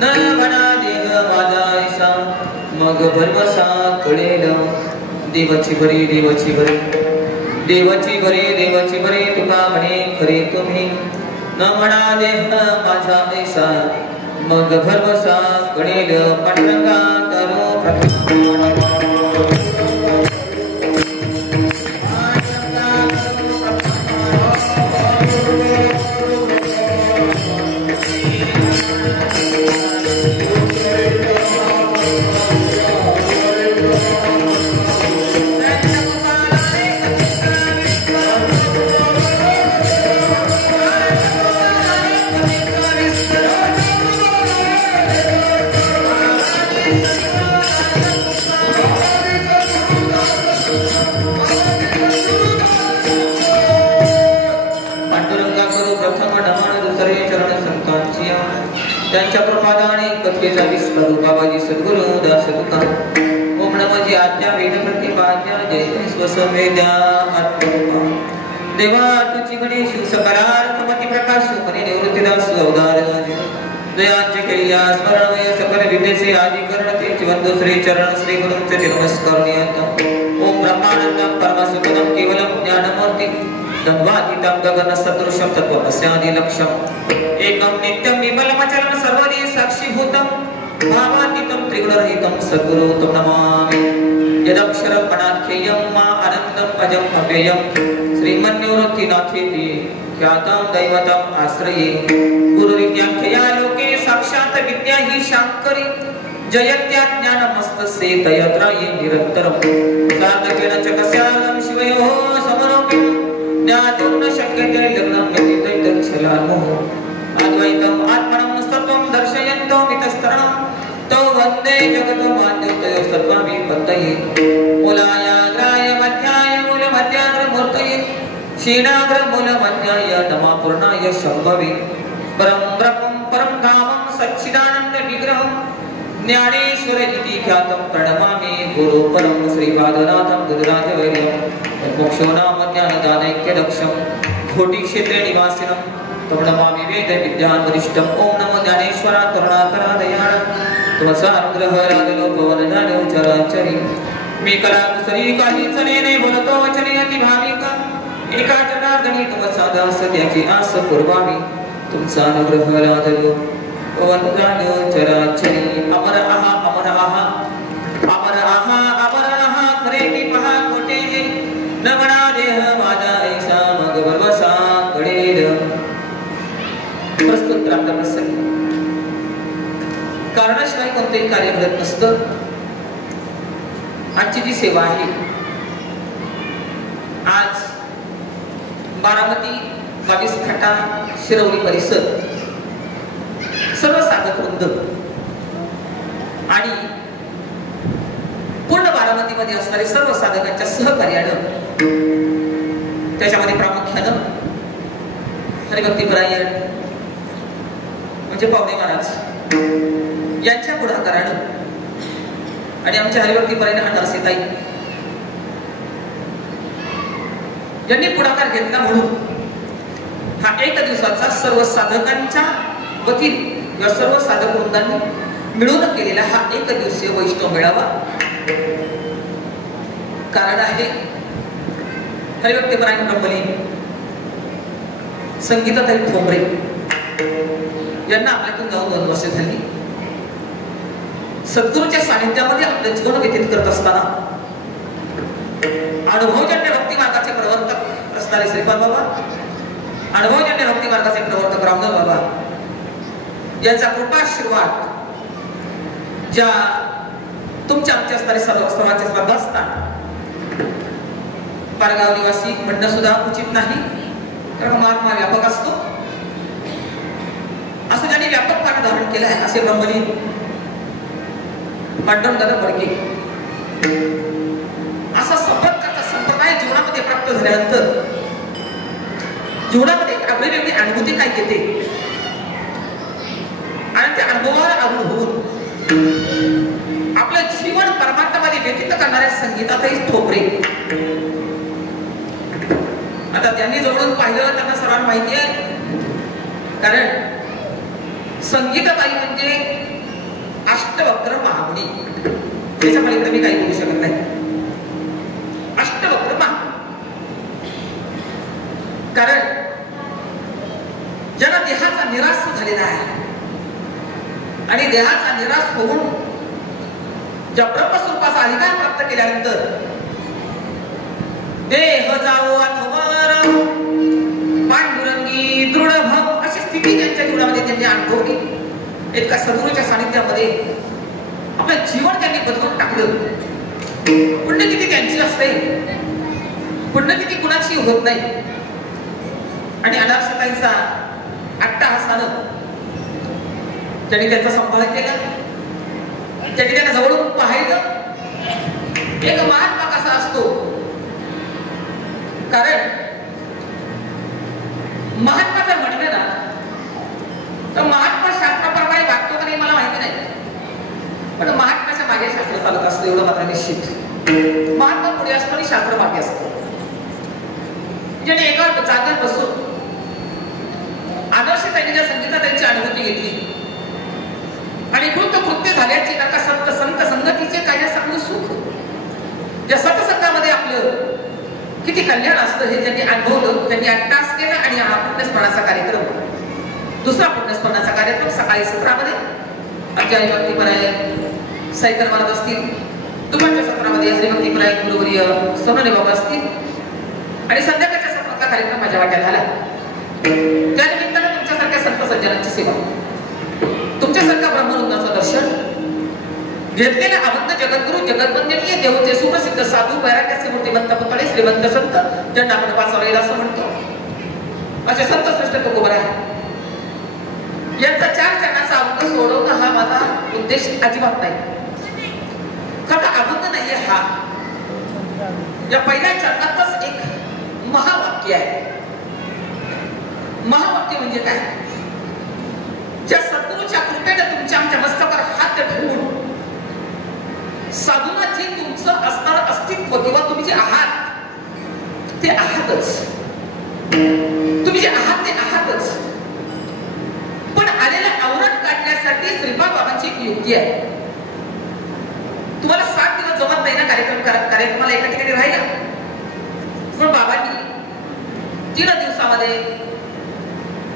न म्हणा देह माझा ऐसा मग भरवसा कळेल देवाची बरी देवाची बरी देवाची बरी देवाची बरी तुका म्हणे खरे तुम्ही न म्हणा देह माझा ऐसा मग भरवसा कळेल पांडुरंगा करो प्रथम त्यांच्या प्रपादाने कथेचा विस्तार बाबाजी सद्गुरु दास तुका ओम नमः आज्ञा वेद प्रतिपाद्या जय स्वसमेद्या आत्मा देवा तुझी गणेश सकलार्थ मती प्रकाश परी निवृत्तिदास अवतार दयाचे कैया स्मरणमय सकल विद्येचे आदि करण ते जीवन श्री चरण श्री गुरुंचे नमस्कार नियत ओम ब्रह्मानंदम परमसुखदम केवलम ज्ञानमूर्ति तद्वातीतं गगन सदृशं तत्त्वमस्यादि लक्ष्यम् एकं नित्यं विमलमचलं सर्वदि साक्षीभूतं भावातीतं त्रिगुणरहितं सद्गुरु तं नमामि यदक्षरं अनाख्येयं मा अनन्तम् अजम् अव्ययं श्रीमन्निवृत्तिनाथेति ख्यातं दैवतम् आश्रये गुरुरित्याख्यया लोके साक्षात् विद्या हि शाङ्करी जयत्या ज्ञानमस्तस्ये तयत्राये निरन्तरं साधकेन च कस्यालं शिवयोः समरोपितं ज्ञातुं न शक्यते लग्नं व्यतितैतच्छलामोः अद्वैतम् आत्मनं सत्त्वं दर्शयन्तो मितस्तरणं तो वन्दे जगतोपाद्योतयो सत्त्वविपत्तये मूलायाग्राय मध्याय मूलमध्याग्रमूर्तये क्षीणाग्रमूलमध्याय नमापूर्णाय शम्भवे परं ब्रह्मं परं धामं सच्चिदानन्दविग्रहं ज्ञानेश्वर इति ख्यातं प्रणमामि गुरु परं श्रीपादनाथं गुरुराजवैर्यं मोक्षो नाम ज्ञानदानैक्यदक्षं घोटिक्षेत्रे निवासिनं तं नमामि वेद विद्यान् वरिष्ठम् ओम नमो ज्ञानेश्वरा करुणाकरा दयाळ त्वसानुग्रह राजलोकवनधानो चराचरी मी कला कुसरी काही चलेने बोलतो वचने अति भाविका एका जनार्दनी तुमचा त्याची आस पुरवावी तुमचा अनुग्रह राजलो वनधानो चराचरी अमर आहा अमर आहा अमर आहा अमर आहा खरे की पहा कोटे न म्हणा देह माझा ऐसा मग भरवसा कळेल प्रस्तुत प्राप्त प्रसंग कारणाशिवाय कोणतेही कार्य घडत नसतं आजची जी सेवा आहे आज बारामती 22 खटा शिरवली परिसर सर्व साधक वृंद आणि पूर्ण बारामतीमध्ये असणारे सर्व साधकांच्या सहकार्यानं त्याच्यामध्ये प्रामुख्यानं हरिभक्तीपरायण म्हणजे पावणे महाराज यांच्या पुढाकारानं आणि आमच्या हरिभक्तीपरायण नरसीताई यांनी पुढाकार घेतला म्हणून हा एक दिवसाचा सर्व साधकांच्या वतीने या सर्व साधक वृंदांनी मिळून केलेला हा एक दिवसीय वैष्णव मेळावा कारण आहे हरिभक्तीपरायण ब्रह्मलीन संगीताताई ठोंबरे यांना आपल्यातून जाऊन 2 वर्षे झाली सद्गुरूच्या सानिध्यामध्ये आपलं जीवन व्यतीत करत असताना अनुभवजन्य भक्ती मार्गाचे प्रवर्तक असणारे श्रीपाद बाबा अनुभवजन्य भक्ती मार्गाचे प्रवर्तक रामदेव बाबा यांचा कृपाशीर्वाद ज्या तुमच्या आमच्या असणारे सर्वांचे श्रद्धास्थान पारगाव निवासी म्हणणं सुद्धा उचित नाही कारण महात्मा व्यापक असतो असं ज्यांनी व्यापक पाठ धारण केलं आहे असे ब्रह्मलीन पांडुरंग बडके असा संपर्काचा संप्रदाय जीवनामध्ये प्राप्त झाल्यानंतर जीवनामध्ये आपली वेगळी अनुभूती काय येते आणि त्या अनुभवाला आवड होऊन आपलं जीवन परमार्थामध्ये व्यतीत करणाऱ्या संगीतातही ठोपरे आता त्यांनी जवळून पाहिलं त्यांना सर्वांना माहिती आहे कारण संगीताताई म्हणजे त्याच्या पलीकडे मी काही बोलू शकत नाही. अष्टवक्र महात्मा, कारण ज्यांना देहाचा निराश झालेला आहे आणि देहाचा निराश होऊन ज्या ब्रह्मस्वरूपाचा अधिकार प्राप्त केल्यानंतर देह जावो अथवर पांडुरंगी दृढ भाव अशी स्थिती त्यांच्या जीवनामध्ये त्यांनी अनुभवली. इतका सद्गुरूच्या सानिध्यामध्ये आपलं जीवन त्यांनी बदलून टाकलं. पुण्यतिथी त्यांची असते, पुण्यतिथी कुणाची होत नाही. आणि अनारक्षताईंचा अट्टहासानं त्यांनी त्यांचा सांभाळ केला. त्यांनी त्यांना जवळून पाहिलं. एक महात्मा कसा असतो, कारण महात्मा जर म्हटलं ना तर महात्मा शास्त्राप्रमाणे वागतो का नाही मला माहिती नाही, पण महात्म्याच्या मागे शास्त्र चालत असतं एवढं मात्र निश्चित. महात्मा पुढे असतो आणि शास्त्र मागे असतं. ज्याने एका जागेवर बसून आदर्श त्यांनी ज्या संगीतात त्यांची अनुभूती घेतली आणि कृत्य झाल्याची नका संत संगतीचे कार्य सांगू सुख, ज्या सतसंगामध्ये आपलं किती कल्याण असतं हे ज्यांनी अनुभवलं त्यांनी अट्टास केला. आणि हा पुण्यस्मरणाचा कार्यक्रम, दुसरा पुण्यस्मरणाचा कार्यक्रम सकाळी 17 आमच्या हरिभक्तीपराय साईकर महाराज असतील, दुपारच्या 17 हरिभक्तीपराय गुरुवर्य सोनोने बाबा असतील आणि संध्याकाळच्या 17 कार्यक्रम माझ्या वाट्यात आला. त्या निमित्तानं तुमच्यासारख्या संत सज्जनांची सेवा, तुमच्यासारख्या ब्रह्मवृंदाचं दर्शन घेतलेले अवंत जगद्गुरु जगद्वंदनीय देवते सुप्रसिद्ध साधू वैराग्याचे मूर्तिमंत पुतळे श्रीमंत संत ज्यांना आपण वाचवलेला असं म्हणतो असे संत श्रेष्ठ तुकोबर आहे. यांचा 4 चरणाचा अभंग सोडवणं हा माझा उद्देश अजिबात नाही. कथा अभंग नाहीये हा. या पहिल्या चरणातच एक महावाक्य आहे. महावाक्य म्हणजे काय? ज्या सद्गुरूच्या कृपेने तुमच्या आमच्या मस्तकावर हात ठेवून साधूला जे तुमचं असणारं अस्तित्व किंवा तुम्ही जे आहात ते आहातच, तुम्ही जे आहात ते आहातच. पण आलेलं आवरण काढण्यासाठी श्रीपाद बाबांची एक युक्ती आहे. तुम्हाला 7 दिवस जमत नाही ना कार्यक्रमाला एका ठिकाणी राहिला, पण बाबांनी 3 दिवसामध्ये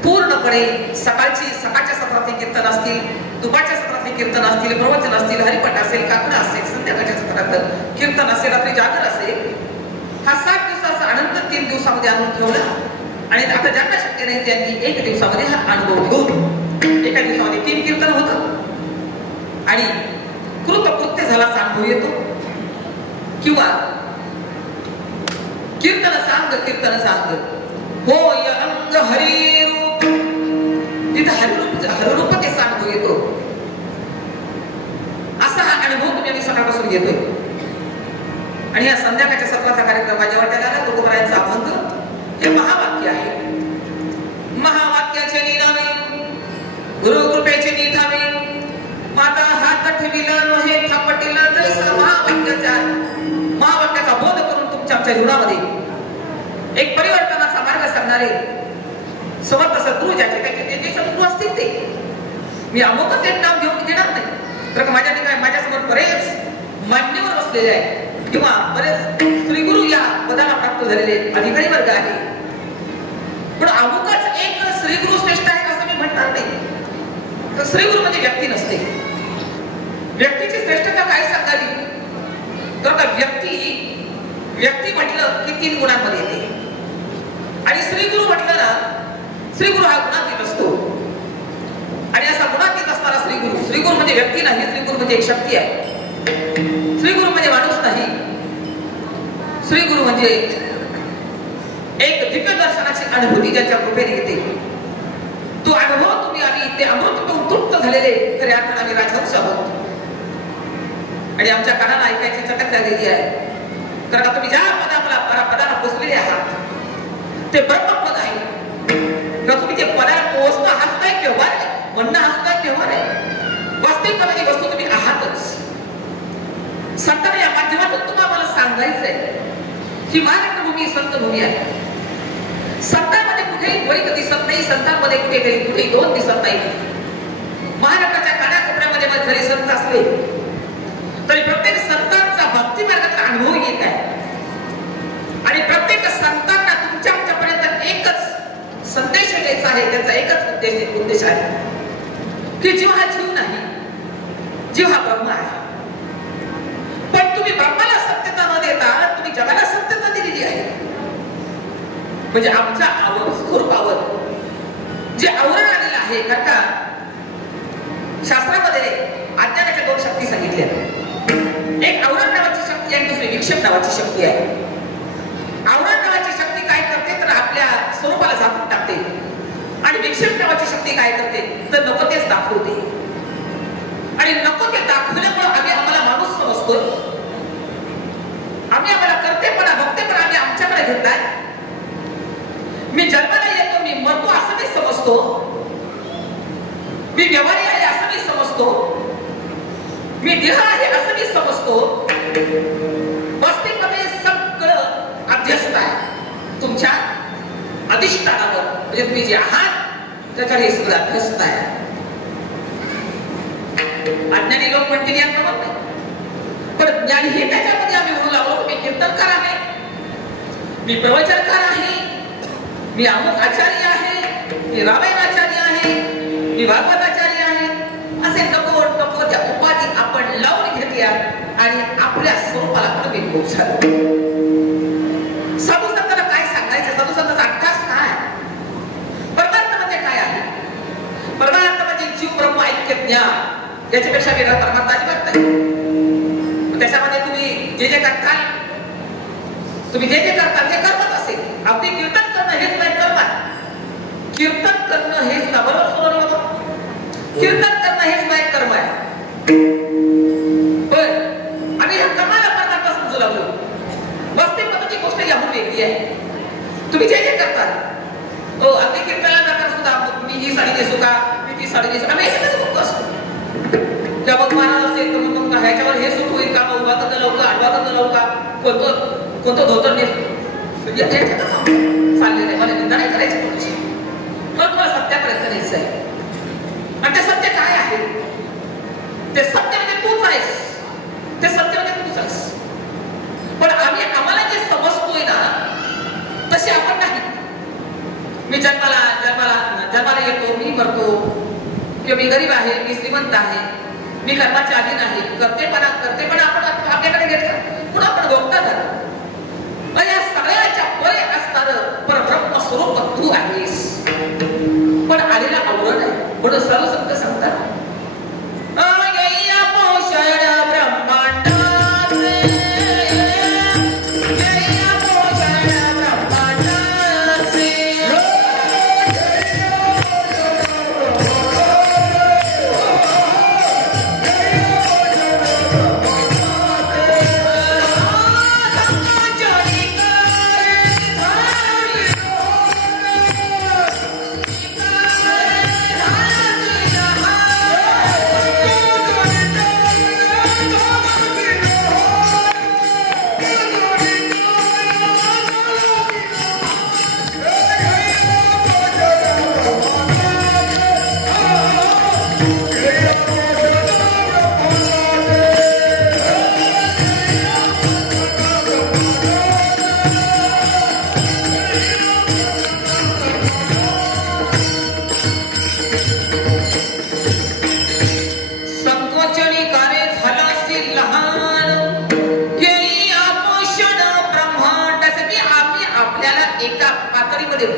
पूर्णपणे सकाळच्या सत्रातले कीर्तन असतील, दुपारच्या सत्रातले कीर्तन असतील, प्रवचन असतील, हरिपाठ असेल, काकडा असेल, संध्याकाळच्या सत्रात कीर्तन असेल, रात्री जागर असेल, हा 7 दिवसाचा आनंद 3 दिवसामध्ये आणून ठेवला. आणि आता ज्यांना शक्य नाही त्यांनी 1 दिवसामध्ये हा अनुभव घेऊन एका दिवसामध्ये 3 कीर्तन होतं आणि कृत्य झालाचा अनुभव येतो. किंवा कीर्तन सांग होय अंग हरी रूप, तिथं हरिरूप ते अनुभव येतो. असा हा अनुभव तुम्ही आम्ही सकाळपासून घेतोय. आणि या संध्याकाळच्या सत्राचा कार्यक्रम माझ्या वाट्याला आला. तुकोबरायांचा अभंग हे महावाक्य आहे. महावाक्याचे निनावे गुरुकृपेचे निधावे माता हात ठेविला हे थापटीला जैसा महावाक्याचा बोध करून तुमच्या आमच्या जीवनामध्ये एक परिवर्तनाचा मार्ग सांगणारे समर्थ सद्गुरू ज्याचे त्याचे जे सद्गुरू असतील ते, मी अमुकच एक नाव घेऊन घेणार नाही. तर माझ्या ठिकाणी माझ्यासमोर बरेच मान्यवर बसलेले आहेत किंवा बरेच श्रीगुरु या पदाला प्राप्त झालेले अधिकारी वर्ग आहे. पण अमुकच एक श्रीगुरु श्रेष्ठ आहे असं मी म्हणणार नाही. तर श्रीगुरु म्हणजे व्यक्ती नसते. व्यक्तीची श्रेष्ठता काय सांगावी तर व्यक्ती म्हटलं की 3 गुणांमध्ये येते. आणि श्रीगुरु म्हटलं ना, श्रीगुरु हा गुणातीत असतो. आणि असा गुणातीत असणारा श्रीगुरु म्हणजे व्यक्ती नाही, श्रीगुरु म्हणजे एक शक्ती आहे. श्रीगुरु म्हणजे माणूस नाही, श्रीगुरु म्हणजे एक दिव्य दर्शनाची अनुभूती ज्याच्या कृपेने येते. तो अनुभव तुम्ही आम्ही ते अमृत पिऊन तृप्त झालेले खऱ्या अर्थाने आम्ही राजहंस आहोत. आणि आमच्या कानाला ऐकायची चटक लागलेली आहे. कारण तुम्ही ज्या पदाला पोचलेले आहात ते ब्रह्मपद आहे. किंवा तुम्ही ते पदाला पोहोचणं हाच काय व्यवहार आहे, म्हणणं हाच काय व्यवहार आहे. वास्तविकपणे वस्तू तुम्ही आहातच. संतांना या माध्यमातून तुम्हाला सांगायचंय की महाराष्ट्र भूमी संत भूमी आहे. संतांमध्ये कुठेही द्वैत दिसत नाही, संतांमध्ये कुठेही 2 दिसत नाही. महाराष्ट्राच्या कानाकोपऱ्यामध्ये जरी संत असले तरी प्रत्येक हेच आहे, त्याचा एकच उद्देश आहे की जीव हा जीव नाही, जीव हा ब्रह्म आहे. पण तुम्ही ब्रह्माला सत्यता न देता तुम्ही जगाला सत्यता दिलेली आहे. म्हणजे आमच्या स्वरूपावर जे आवरण आलेलं आहे. कारण का शास्त्रामध्ये अज्ञानाच्या दोन शक्ती सांगितल्या. एक आवरण नावाची शक्ती आणि दुसरी विक्षेप नावाची शक्ती आहे. आवरण नावाची शक्ती काय करते तर आपल्या स्वरूपाला झाकून टाकते आणि विक्षेप नावाची शक्ती काय करते तर नको तेच दाखवते. आणि नको ते दाखवल्यामुळे आम्हाला माणूस समजतो. आम्हाला करतेपणा भक्तेपणा आम्ही आमच्याकडे घेतलाय. मी जन्माला येतो, मी मरतो असं मी समजतो. मी व्यवहारी आहे असं मी समजतो. मी देह आहे असं मी समजतो. वास्तविकपणे सगळं अध्यस्त आहे तुमच्या अधिष्ठानावर. म्हणजे तुम्ही जे आहात त्याच्यावर हे सगळं अध्यस्त आहे. अज्ञानी लोक म्हणतील या प्रमाण नाही, पण ज्ञानी हे त्याच्यामध्ये आम्ही म्हणू लागलो. मी कीर्तनकार आहे, मी प्रवचनकार आहे, मी अमुक आचार्य आहे, मी रामायण आचार्य आहे, मी भागवताचार्य आहे, असे नको त्या उपाधी आपण लावून घेतल्या आणि आपल्या स्वरूपाला कमी खूप झालं. साधू संतांना काय सांगायचं? साधू संतांचा अभ्यास काय? परमार्थ म्हणजे काय आहे? परमार्थ म्हणजे जीव ब्रह्म ऐक्य ज्ञान. याच्यापेक्षा वेगळा परमार्थ अजिबात नाही. त्याच्यामध्ये तुम्ही जे करताल, तुम्ही जे करताल ते कर्मच असेल. अगदी कीर्तन करणं हे सुद्धा एक कर्म आहे. कीर्तन करणं हे सुद्धा बरोबर कीर्तन करणं हे सुद्धा एक कर्म आहे. पण आम्ही ह्या कर्माला परमार्थ समजू लागलो. वास्तविकतेची गोष्ट याहून वेगळी आहे. तुम्ही जे करताल, हो अगदी कीर्तनाला जाताना सुद्धा मी ही साडी नेसू का, मी ती साडी नेसू, आम्ही याच्यामध्ये बघतो असतो. जेव्हा महाराज असेल तर मग ह्याच्यावर हे सूट होईल का, उभा करणं लावू का, आडवा करणं लावू का, कोणतं धोतर नेसतो चाललेलं आहे. मला निंदा नाही करायची कोणाची, पण तुम्हाला सत्यापर्यंत न्यायचं आहे. आणि ते सत्य काय आहे? ते सत्य म्हणजे तूच आहेस. ते सत्य म्हणजे तूच आहेस. पण आम्हाला जे समजतोय ना तसे आपण नाही. मी जन्माला येतो, मी मरतो, किंवा मी गरीब आहे, मी श्रीमंत आहे, मी कर्माच्या अधीन आहे. करतेपणा आपण आपल्याकडे घेतला, पुन्हा आपण भोगता झाला. या सगळ्याच्या परे असणारं परब्रह्म स्वरूप तू आहेस. पण आलेला आवरण आहे. म्हणून सर्व संत सांगतात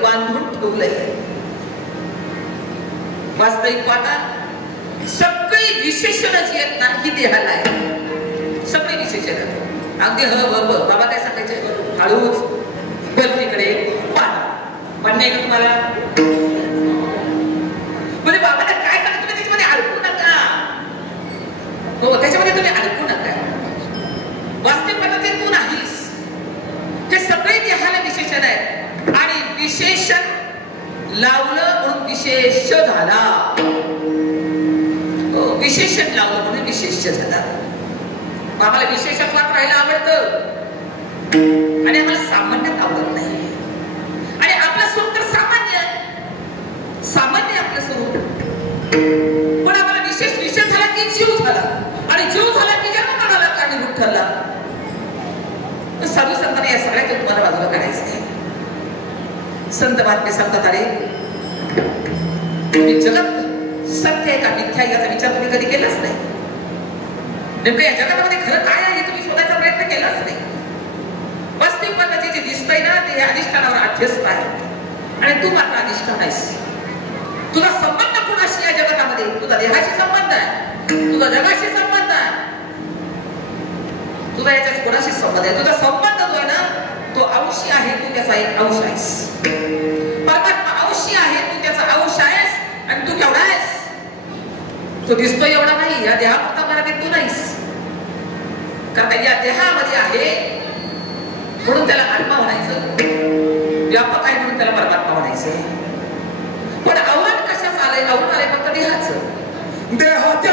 बांधून ठेवलंय. वास्तविक पाहता सगळी विशेषण जी आहेत ना ही देहाला आहे. सगळी विशेषण अगदी बाबा काय सांगायचे, हळूच बल तिकडे पण नाही का तुम्हाला? म्हणजे बाबाला काय सांगतो त्याच्यामध्ये अडकू नका. हो त्याच्यामध्ये तुम्ही अडकू नका. वास्तविक पाहता ते तू नाहीस. हे सगळे देहाला विशेषण आहे. आणि विशेषण लावलं म्हणून विशेष झाला. विशेषण लावलं म्हणून विशेष झाला. आम्हाला विशेषत्वात राहायला आवडतं आणि आम्हाला सामान्यात आवडत नाही. आणि आपलं स्वरूप तर सामान्य आहे. सामान्य आपलं स्वरूप, पण आम्हाला विशेष झाला की जीव झाला, आणि जीव झाला की जन्मकाळाला कारणीभूत ठरला. साधू संतांनी या सगळ्याच्या तुम्हाला बाजूला काढायचं आहे. संत महात्मे सांगतात, अरे तुम्ही जगत सत्य आहे का मिथ्या याचा विचार तुम्ही कधी केलाच नाही. नेमकं या जगामध्ये खरं काय आहे तुम्ही शोधायचा प्रयत्न केलाच नाही. वास्तविकता जे दिसतंय ना ते अधिष्ठानावर अध्यस्त आहे आणि तू मात्र अधिष्ठान आहेस. तुझा संबंध कोणाशी या जगतामध्ये? तुझा देहाशी संबंध आहे, तुझा जगाशी संबंध आहे, तुझा याच्याशी कोणाशी संबंध आहे? तुझा संबंध जो आहे ना तो अंशी आहे, तू त्याचा एक अंश आहेस. परमात्मा अंशी आहे, तू त्याचा अंश आहेस आणि तू केवढा आहेस? तो दिसतोय एवढा नाही. या देहापुरता मर्यादित तू नाहीस. कारण या देहामध्ये आहे म्हणून त्याला आत्मा म्हणायचं, व्यापक आहे म्हणून त्याला परमात्मा म्हणायचं. पण आवरण कशाच आलंय? आवरण आलंय फक्त देहाचं. देहाच्या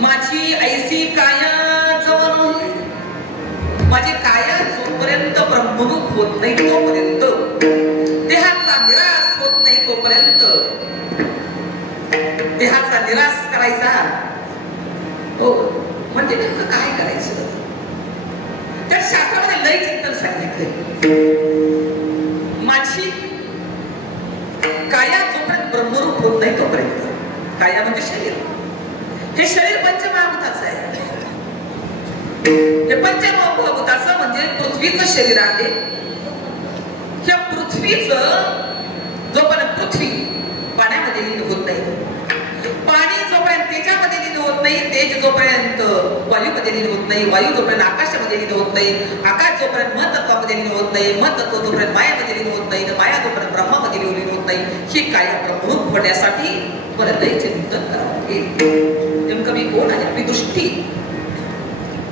माझी ऐसी काया जवळ, माझी काया जोपर्यंत ब्रह्मरूप होत नाही तोपर्यंत, देहाचा निराश होत नाही तोपर्यंत, देहाचा निराश करायचा हो म्हणजे नेमकं काय करायचं? तर शास्त्रामध्ये लय चिंतन सांगितले. माझी काया जोपर्यंत ब्रह्मरूप होत नाही तोपर्यंत, काया म्हणजे शरीर, हे शरीर पंचमहाभूताचं आहे. हे पंचमहाभूताचं म्हणजे पृथ्वीचं शरीर आहे. या पृथ्वीचं जोपर्यंत पृथ्वी पाण्यामध्ये लीन होत नाही, पाणी जोपर्यंत तेजामध्ये लीन होत नाही, तेज जोपर्यंत वायूमध्ये लीन होत नाही, वायू जोपर्यंत आकाशामध्ये लीन होत नाही, आकाश जोपर्यंत महतत्वामध्ये लीन होत नाही, महतत्व जोपर्यंत मायामध्ये लीन होत नाही, माया जोपर्यंत ब्रह्मामध्ये लीन होत नाही, ही काया ब्रह्मरूप होण्यासाठी मला लय चिंतन करावं लागेल. नेमकं मी कोण आहे? आपली दृष्टी,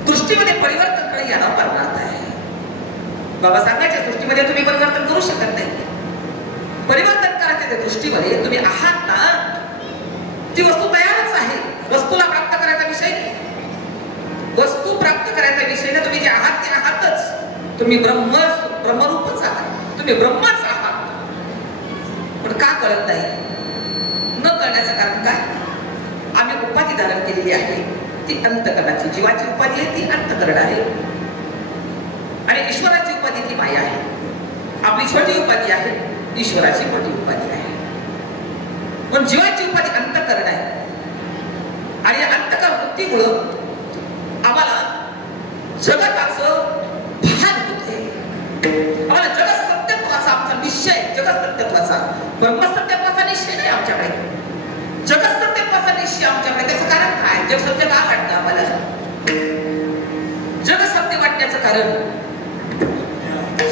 दृष्टीमध्ये परिवर्तन करणे याला परमार्थ आहे. बाबा सांगायच्या दृष्टीमध्ये तुम्ही परिवर्तन करू शकत नाही. परिवर्तन करायचं त्या दृष्टीमध्ये तुम्ही आहात ना, ती वस्तू तयारच आहे. वस्तूला प्राप्त करायचा विषय नाही. वस्तू प्राप्त करायचा विषय नाही. तुम्ही जे आहात ते आहातच. तुम्ही ब्रह्मरूपच आहात, तुम्ही ब्रह्मच आहात. पण का कळत नाही? न कळण्याचं कारण काय? आम्ही उपाधी धारण केलेली आहे, ती अंतकरणाची. जीवाची उपाधी आहे ती अंतकरण आहे आणि ईश्वराची उपाधी ती माया आहे. आपली छोटी उपाधी आहे, ईश्वराची मोठी उपाधी आहे. पण जीवाची उपाधी अंतकरण आहे आणि अंतकरण वृत्तीमुळं आम्हाला जगताचं भान होते. आम्हाला जगत सत्यत्वाचा आमचा निश्चय, जगत सत्यत्वाचा, ब्रह्मसत्यत्वाचा निश्चय नाही आमच्याकडे. जगत सत्यत्वाचा निश्चय आमच्याकडे. त्याचं कारण काय? जग सत्य का वाटतं आम्हाला? जग सत्य वाटण्याचं कारण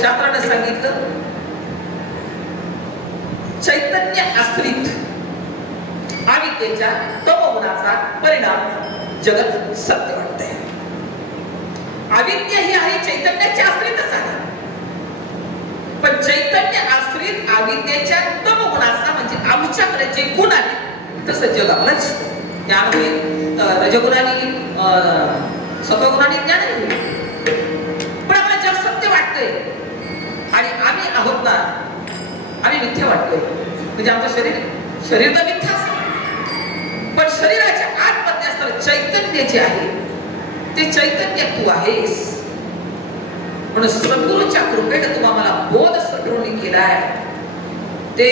शास्त्राने सांगितलं, चैतन्य आश्रित अविद्येच्या तमोगुणाचा परिणाम जगत सत्य वाटतंय. अविद्या ही आहे चैतन्याच्या आश्रितच आहे. पण चैतन्य आश्रित अविद्येच्या तमोगुणाचा म्हणजे आमच्याकडे जे गुण आहेत तसं जग आपलंच. त्यामुळे रजगुणाने सत्वगुणाने ज्ञान आहे. पण आम्हाला जग सत्य वाटतंय आणि आम्ही आहोत ना, आम्ही मिथ्या वाटतोय. म्हणजे आमचं शरीर तर मिथ्याच, पण शरीराच्या आतमध्ये असणारं चैतन्य जे आहे ते चैतन्य तू आहेस. म्हणून सद्गुरूच्या कृपेने तू आम्हाला बोध सद्गुरूंनी केलाय. ते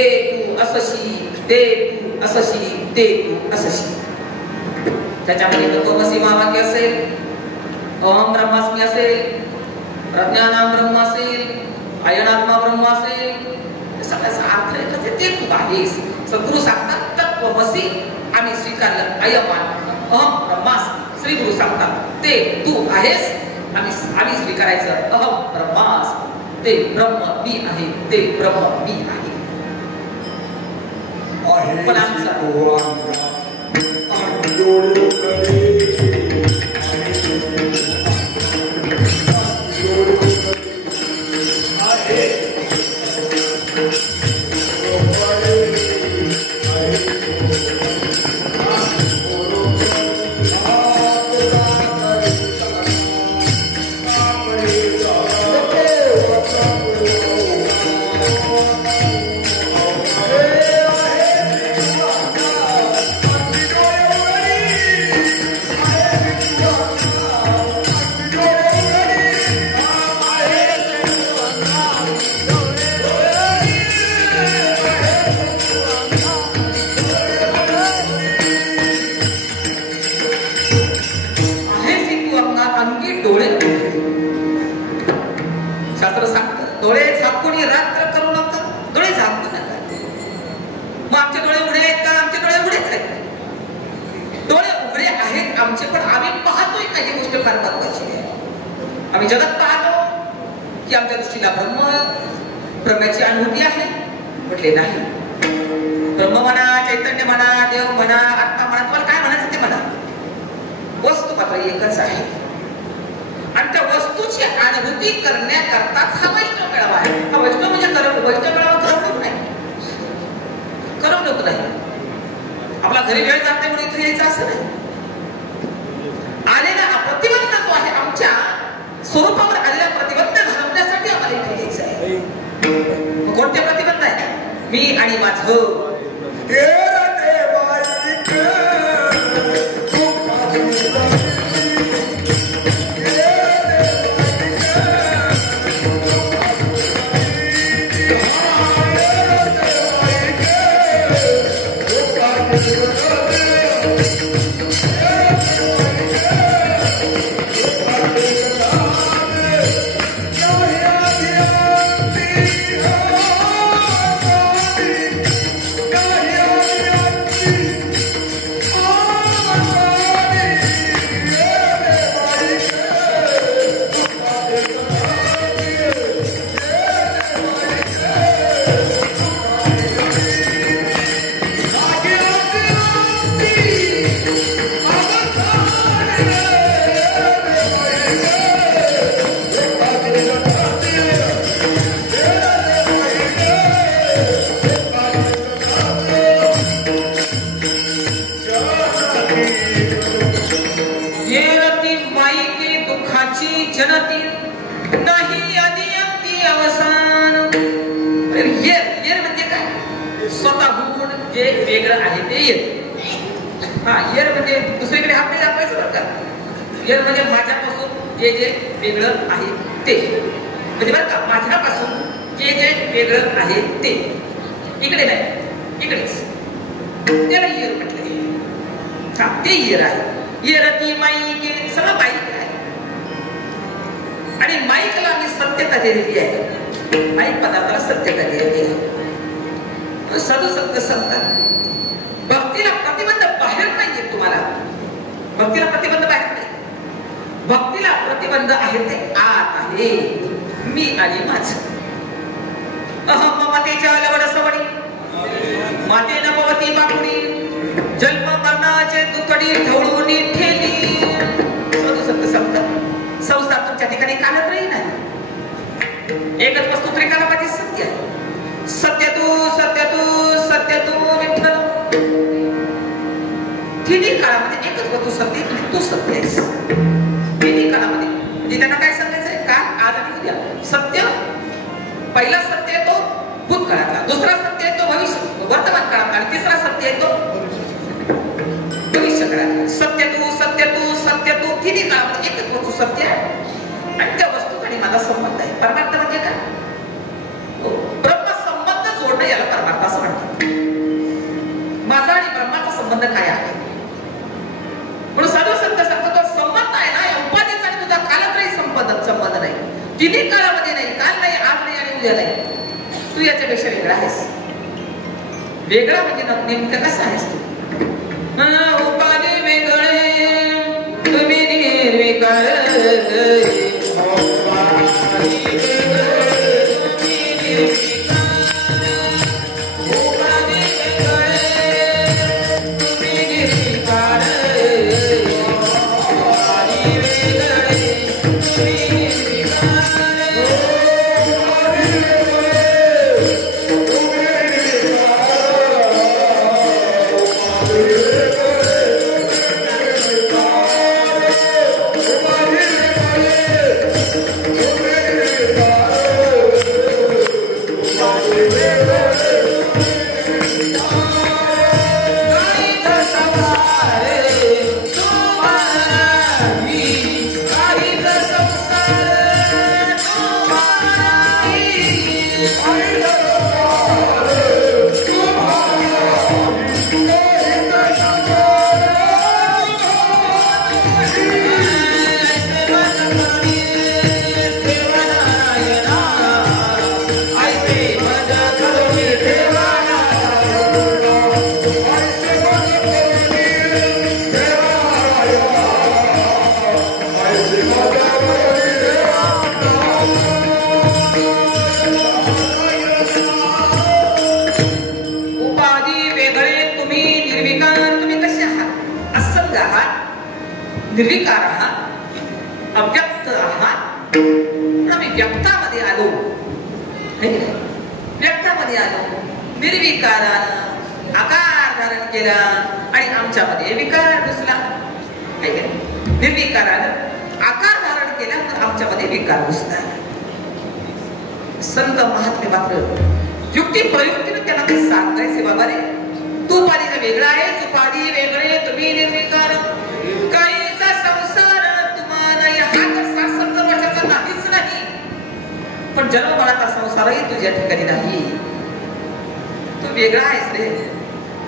तू असशी, ते तू असशी, ते तू असशी. त्याच्यामध्ये तत्वमसी महावाक्य असेल, ओम ब्रह्मास्मी असेल, प्रज्ञानाम ब्रह्म असेल, अयनात्मा ब्रह्म असेल, सगळ्याचा अर्थ आहे ते तू आहेस. सद्गुरु सांगतात तत्वमसी, आम्ही स्वीकारलं अयमान अहम ब्रह्मास्मी. श्री गुरु सांगतात ते तू आहेस, आम्ही स्वीकारायचं अहम ब्रह्मास्मी. ते ब्रह्म मी आहे, ते ब्रह्म मी आहे. पण आमचा आम्ही जगत पाहतो की आमच्या दृष्टीला ब्रह्माची अनुभूती आहे म्हटले नाही. ब्रह्म म्हणा, चैतन्य म्हणा, देव म्हणा, आत्मा म्हणा, तुम्हाला काय म्हणायचं ते म्हणा, वस्तू मात्र एकच आहे. आणि त्या वस्तूची अनुभूती करण्याकरताच हा वैष्णव मेळावा आहे. हा वैष्णव म्हणजे वैष्णव मेळावा करमणूक नाही, करमणूक नाही. आपला घरी वेळ जाते म्हणून इथे यायचं असं नाही. आलेला प्रतिबंध जो आहे, आमच्या स्वरूपावर आलेला प्रतिबंध घालवण्यासाठी आम्हाला इथे यायचं आहे. कोणते प्रतिबंध आहे? मी आणि माझं संबंध काय आहे? म्हणून साधू संत सांगतो, तो संबंध आहे ना, उपाधीचा आणि तुझा किती काळामध्ये नाही, काल नाही, आज नाही आणि उद्या नाही. तू याच्यापेक्षा वेगळा आहेस. वेगळा म्हणजे नेमकं कसा आहेस तू? उपाधी वेगळे तुम्ही निर्विकार. निर्विकार आहात, अव्यक्त आहात. पण आम्ही व्यक्तामध्ये आलो, व्यक्तामध्ये आलो, निर्विकारानं आकार धारण केला आणि आमच्यामध्ये विकार घुसला. निर्विकारानं आकार धारण केला तर आमच्यामध्ये विकार घुसला. संत महात्मे मात्र युक्ती प्रयुक्तीने त्यांना ते सांगायचे, बाबा रे तू पाणी वेगळा आहे, तू पाणी वेगळे, तुम्ही निर्विकार. काहीचा संसार तुम्हाला या हात 60-70 वर्षाचा नाहीच नाही, पण जन्मभराचा संसारही तुझ्या ठिकाणी नाही. तू वेगळा आहेस रे,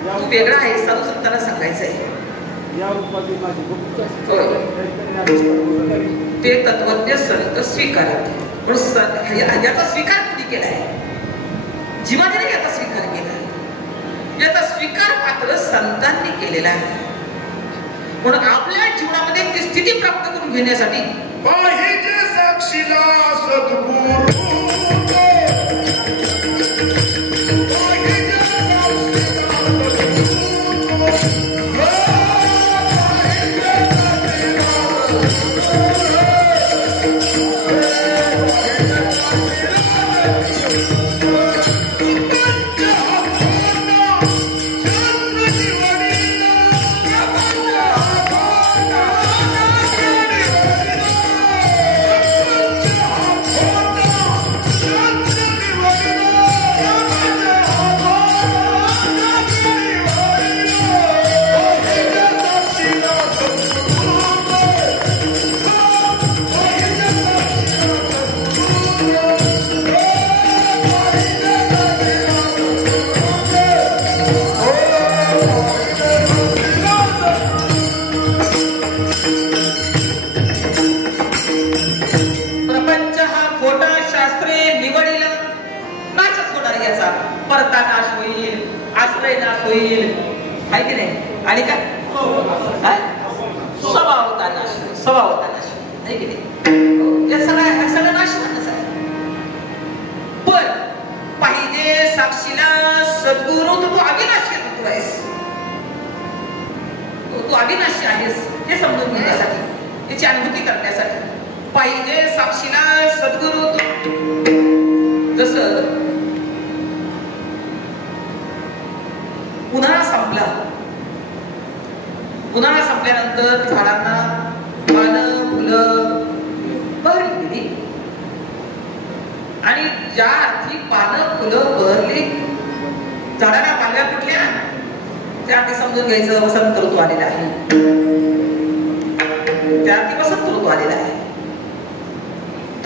तू वेगळा आहेस. साधू संतांना सांगायचंय. ते तत्वज्ञ संत स्वीकारत, पण याचा स्वीकार कुणी केलाय? जीवाने याचा स्वीकार केलाय. याचा स्वीकार मात्र संतांनी केलेला आहे. म्हणून आपल्या जीवनामध्ये ती स्थिती प्राप्त करून घेण्यासाठी पाहिजे साक्षीला सद्गुरू. आणि काय स्वभावता नाश, स्वभावता नाश आहे की नाही? या सगळं नाशवानच आहे. पण पाहिजे साक्षीला सद्गुरू. तर तू अविनाशी तू आहेस, तू अविनाशी आहेस हे समजून घेण्यासाठी, याची अनुभूती करण्यासाठी पाहिजे साक्षीला सद्गुरू. जसं उन्हाळा संपला, उन्हाळा संपल्यानंतर झाडांना पानं फुलं बहरली गेली आणि ज्या अर्थी पानं फुलं बहरली, झाडाला पालव्या फुटल्या, त्या अर्थी समजून घ्यायचं वसंत ऋतू आलेला आहे. त्या अर्थी वसंत ऋतू आलेला आहे.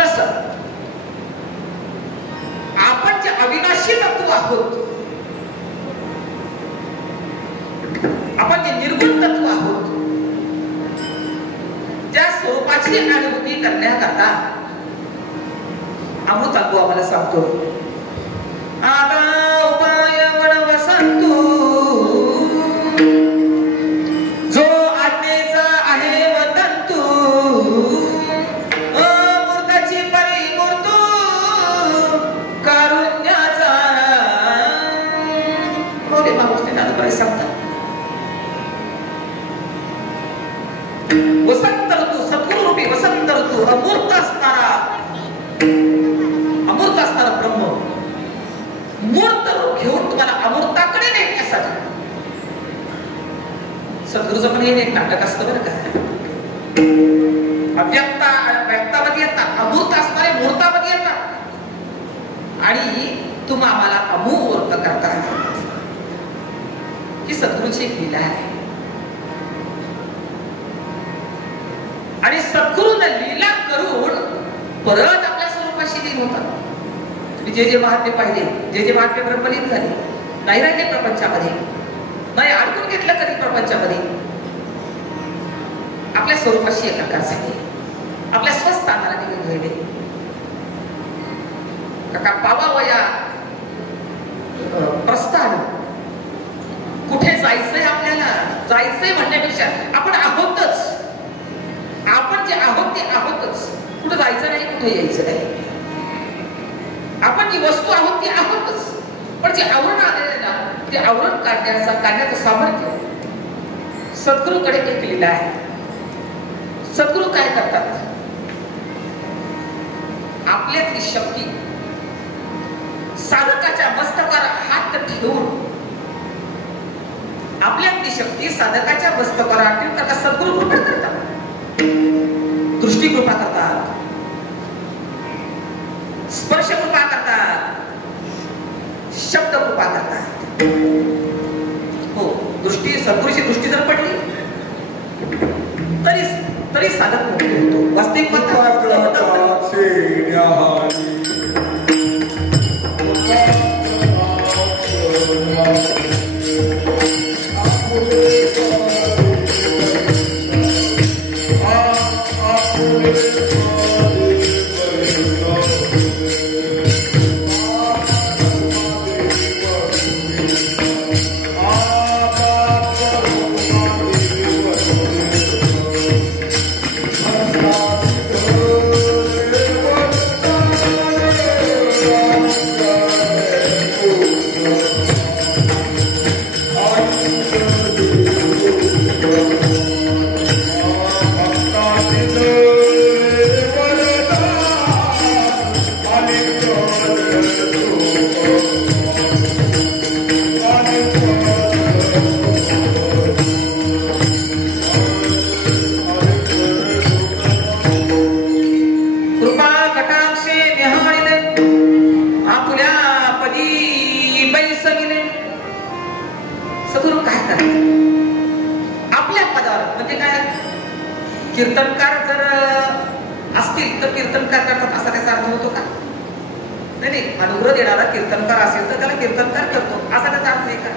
तसं आपण जे अविनाशी तत्व आहोत, आपण जे निर्गुण तत्व आहोत, त्या स्वरूपाची अनुभूती करण्याकरता अमृत अनुभव आम्हाला सांगतो. आता उपाय वनवसंतू जो आज्ञेचा आहे वतंतू अमृताची परिमूर्तू कारुण्याचा बोले मागोष्टी नाद सांगतात. वसंत ऋतू सद्गुरु रूपी वसंत ऋतू अमूर्त असणारा ब्रह्म मूर्त रूप घेऊन तुम्हाला अमृताकडे नेण्यासाठी सद्गुरूचं पण हे एक नाटक असतं बरं का. व्यक्तामध्ये येतात अमूर्त असणारे मूर्तामध्ये येतात आणि तुम्ही आम्हाला अमूर्त करता. ही सद्गुरूची एक लीला आहे. आणि सद्गुरूनं लीला करून परत आपल्या स्वरूपाशी लीन होतात. तुम्ही जे जे महात्मे पाहिले, जे जे महात्मे ब्रह्मलीन झाले, नाही राहिले प्रपंचामध्ये, नाही अडकून घेतलं कधी प्रपंचामध्ये, आपल्या स्वरूपाशी एकाकार झाले, आपल्या स्वस्थानाला निघून गेले. काका पावावया प्रस्थान. कुठे जायचंय आपल्याला, जायचंय म्हणण्यापेक्षा आपण आहोतच. आपण जे आहोत ते आहोतच. कुठं जायचं नाही, कुठे यायचं नाही. आपण जी वस्तू आहोत ती आहोतच. पण जे आवरण आलेलं ना ते आवरण काढण्याचं सामर्थ्य सद्गुरूकडे एक लीला आहे. सद्गुरू काय करतात, आपल्यातली शक्ती साधकाच्या मस्तकावर हात ठेवून, आपल्यातली शक्ती साधकाच्या मस्तकावर हात ठेवून त्याला सद्गुरू कृपा करतात. दृष्टी कृपा करतात, स्पर्श कृपा करतात, शब्द कृपा करतात. हो, दृष्टी सद्गुरूची दृष्टी जर पडली तरी साधक मोठे होतो. वास्तविक कीर्तनकार जर असतील तर कीर्तनकार करतात असा त्याचा अर्थ होतो का? नाही, अनुग्रह देणारा कीर्तनकार असेल तर त्याला कीर्तनकार करतो असा त्याचा अर्थ आहे का?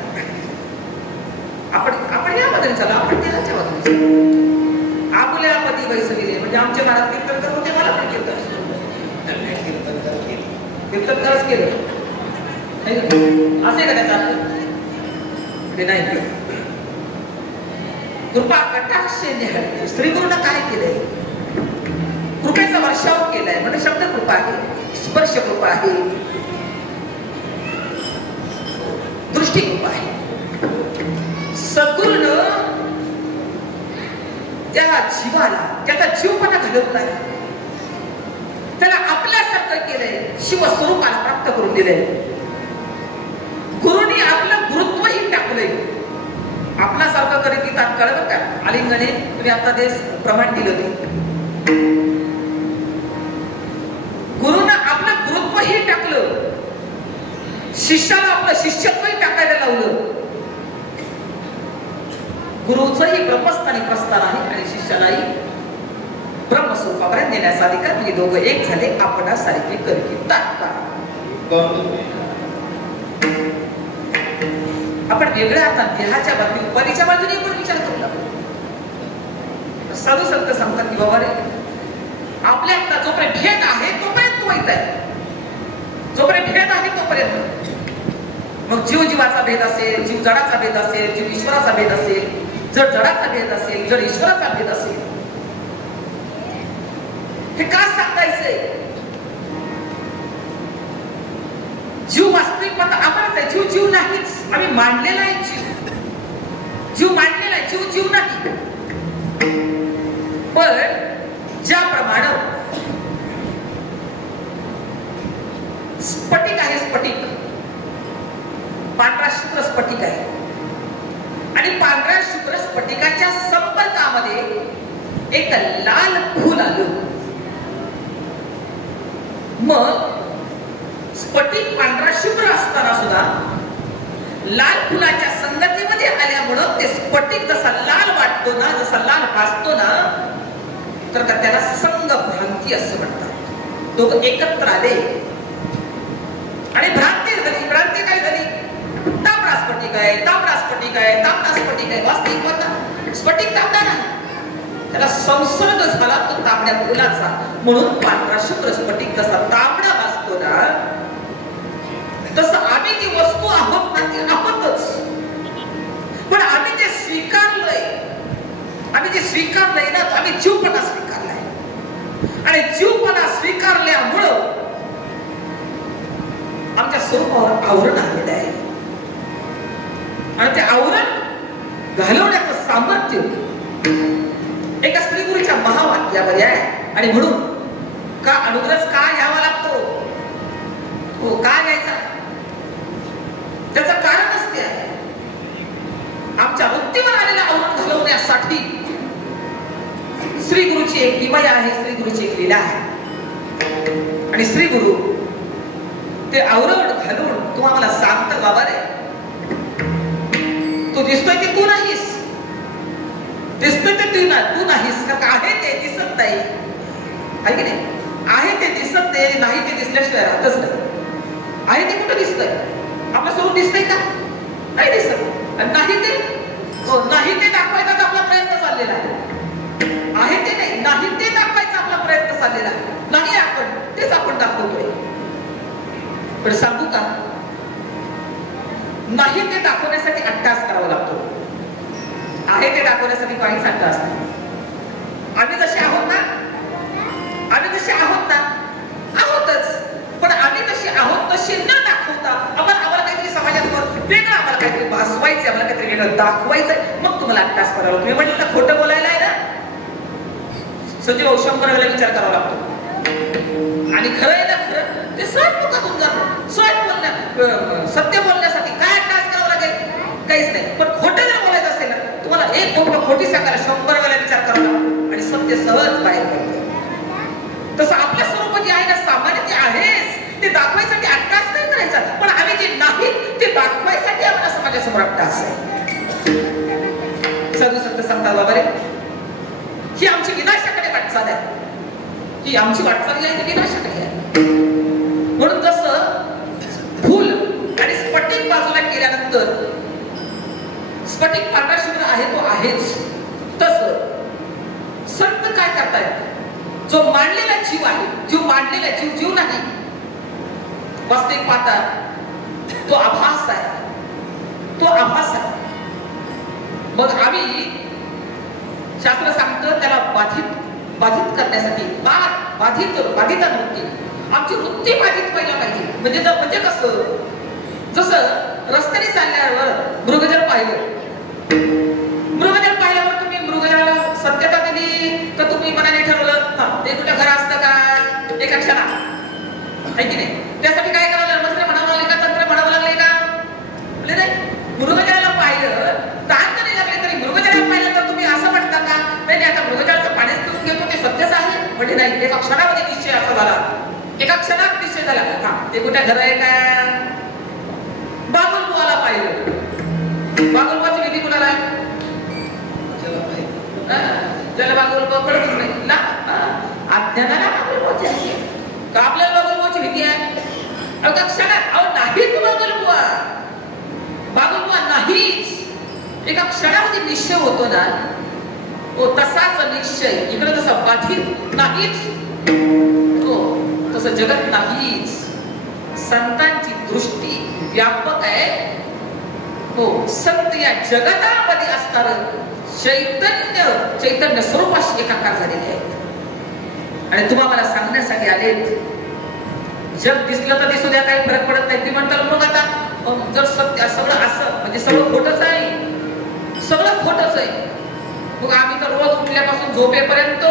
आपण या बदल चला, आपण देवाच्या बदल आपल्या पदी वैसविले म्हणजे आमचे महाराज कीर्तनकार होते, मला पण कीर्तनकारच केलं असे का त्याचा अर्थ? नाही. कृपा कटाक्ष न्याहाळली. श्रीगुरूनं काय केलंय? कृपेचा वर्षाव केलाय. म्हणजे शब्द कृपा आहे, स्पर्श कृपा आहे, दृष्टी कृपा आहे. सद्गुरूनं त्या जीवाला त्याचा जीवपणा घालवत नाही, त्याला आपल्यासारखं केलंय, शिवस्वरूपाला प्राप्त करून दिलंय. गुरुनी आपलं गुरुत्वही टाकलंय. आपल्यासारखं कधी ती तात्काळ बरं का आलिंगने तुम्ही आता देश प्रमाण दिलं ते गुरुनं आपलं गुरुत्वही टाकलं, शिष्याला आपलं शिष्यत्वही टाकायला लावलं. गुरुचंही ब्रह्मस्थानी प्रस्थान आहे आणि शिष्यालाही ब्रह्मस्वरूपापर्यंत नेण्याचा अधिकार. म्हणजे दोघं एक झाले, आपणासारखे करकी तात्काळ. आपण वेगळ्या आता देहाच्या बाबतीत उपाधीच्या बाजूने पण विचार करू लागतो. साधू संत सांगतात की बाबा रे, आपल्या जोपर्यंत भेद आहे तोपर्यंत द्वैत आहे. जोपर्यंत भेद आहे तोपर्यंत, मग जीव जीवाचा भेद असेल, जीव जडाचा भेद असेल, जीव ईश्वराचा भेद असेल, जड जडाचा भेद असेल, जड ईश्वराचा भेद असेल, हे का सांगायचंय? जीव वास्तविक आम्हालाच आहे, जीव जीव नाहीच. आम्ही मांडलेला आहे जीव, जीव मांडलेला आहे, जीव जीव नाही. पण ज्याप्रमाणे स्फटिक आहे, स्फटिक पांढरा शुभ्र स्फटिक आहे, आणि पांढऱ्या शुभ्र स्फटिकाच्या संपर्कामध्ये एक लाल फूल आलं. मग स्फटिक पांढरा शुभ्र असताना सुद्धा लाल फुलाच्या संगतीमध्ये आल्यामुळं ते स्फटिक जसा लाल वाटतो ना, जसा लाल भासतो ना, तर त्याला संग भ्रांती असं म्हणतात. दोघं एकत्र आले आणि भ्रांती झाली. भ्रांती काय झाली? तांबडा स्फटिक आहे, तांबडा स्फटिक आहे, तांबडा स्फटिक आहे. वास्तविक होता स्फटिक तांबडा नाही, त्याला संसर्ग झाला तो तांबड्या फुलाचा. म्हणून पांढरा शुभ्र स्फटिक जसा तांबडा भासतो ना, तसं आम्ही जी वस्तू आहोत ना ती आहोतच. पण आम्ही जे स्वीकारलंय, आम्ही जे स्वीकारलंय ना, आम्ही जीवपणा स्वीकारलाय. आणि जीवपणा स्वीकारल्यामुळं आमच्या स्वरूपावर आवरण आलेलं आहे. आणि ते आवरण घालवण्याचं सामर्थ्य एका स्त्री गुरुच्या महावाक्यामध्ये आहे. आणि म्हणून का अनुग्रह का घ्यावा लागतो? हो, का घ्यायचा? त्याचं कारणच ते आहे, आमच्या वृत्तीवर आलेलं आवरण घालवण्यासाठी श्री गुरुची एक किमया आहे, श्री गुरुची एक लीला आहे. आणि श्री गुरु ते आवरण घालून तुम्हाला सांगतात, बाबा रे, तू दिसतोय की तू नाहीस, दिसतोय ते तू नाहीस. का आहे ते दिसत नाही, आहे की नाही? आहे ते दिसत नाही, ते दिसल्याशिवाय राहतच नाही. आहे ते कुठं दिसतंय? आपलं स्वरूप दिसतंय का? नाही दिसत. नाही ते नाही ते दाखवायचा आपला प्रयत्न चाललेला आहे ते नाही ते दाखवायचा आपला प्रयत्न चाललेला आहे. नाही आपण तेच आपण दाखवतोय. पण सांगू का, नाही ते दाखवण्यासाठी अट्टास करावा लागतो, आहे ते दाखवण्यासाठी काहीच अट्टास नाही. आम्ही जसे आहोत ना, आम्ही जसे आहोत ना, आहोतच. पण आम्ही जसे आहोत तसे न दाखवता आम्हाला काहीतरी समाजासमोर वेगळं, आम्हाला काहीतरी भासवायचं, आम्हाला काहीतरी वेगळं दाखवायचं, मग तुम्हाला अट्टास करावा लागतो. मी म्हटलं तर खोटं बोलायला आहे ना, संजय भाऊ 100 वेळेला विचार करावा लागतो. आणि खरं आहे ना, खरं ते सहज मुखातून जातं. सहज बोलण्या, सत्य बोलण्यासाठी काय अट्टास करावं लागेल? काहीच नाही. पण खोटं जर बोलायचं असेल ना, तुम्हाला एक गोष्ट खोटी सांगायला 100 वेळेला विचार करावा लागतो आणि सत्य सहज बाहेर पडतं. तसं आपलं स्वरूप जे आहे ना, सामान्य ते आहेच, ते दाखवायसाठी अट्टास नाही करायचा. पण आम्ही जे नाही ते दाखवायसाठी आपल्या समाजासमोर अट्टास आहे. साधू संत सांगतात, बाबा रे, ही आमची विनाशाकडे वाटचाल आहे, ही आमची वाटचाल आहे ती विनाशाकडे आहे. म्हणून जसं फूल आणि स्फटिक बाजूला केल्यानंतर स्फटिक पांढरा शुभ्र आहे तो आहेच, तसं संत काय करतायत? जो मांडलेला जीव आहे, जीव मांडलेला जीव जीव नाही, वास्तविक पाहता तो आभास आहे, तो आभास आहे. मग आम्ही शास्त्र सांगतं त्याला बाधित करण्यासाठी बाधिता वृत्ती, आमची वृत्ती बाधित व्हायला पाहिजे. म्हणजे कसं, जसं रस्त्याने चालल्यावर मृगजळ पाहिल्यावर तुम्ही मृगजळाला सत्यता दिली तर तुम्ही मनाने ठरवलं ते कुठं खरं असतं का एका क्षणात, आहे की नाही? त्यासाठी काय करावं लागलं? मंत्र म्हणावं लागले का, तंत्र म्हणावं लागले का? नाही. मृगजळाला पाहिलं ताण नाही लागले तरी मृगजळाला पाहिलं तर तुम्ही असं म्हणता का नाही आता मृगजळाचं पाणीच पिऊन घेतो ते सत्यच आहे? म्हणजे नाही, एका क्षणामध्ये निश्चय असा झाला, एका क्षणात निश्चय झाला. हा, ते कुठे खरं आहे का? बागुलबुवाला पाहिलं, बागुलबुवाची विधी कुणाला आहे? ज्याला बागुलबुवा कळतच नाही ना, अज्ञानाला बागुलबुवाची आहे का? आपल्याला बागुलबुवाची भीती आहे? एका क्षणात नाहीच बागुलबुवा नाहीच, एका क्षणामध्ये निश्चय होतो ना, तो तसाच निश्चय इकडे जसा बाधित नाहीच, तो तसं जगत नाहीच. संतांची दृष्टी व्यापक आहे. हो, सत्य या जगतामध्ये असणार चैतन्य स्वरूपाशी एकाकार झालेले आहेत. आणि तुम्हाला मला सांगण्यासाठी आले, जग दिसलं तर दिसू द्या, काही फरक पडत नाही. ती म्हणतात मग आता जर सत्य सगळं असं म्हणजे सगळं खोटच आहे, सगळं खोटच आहे, मग आम्ही तर रोज उठल्यापासून झोपेपर्यंत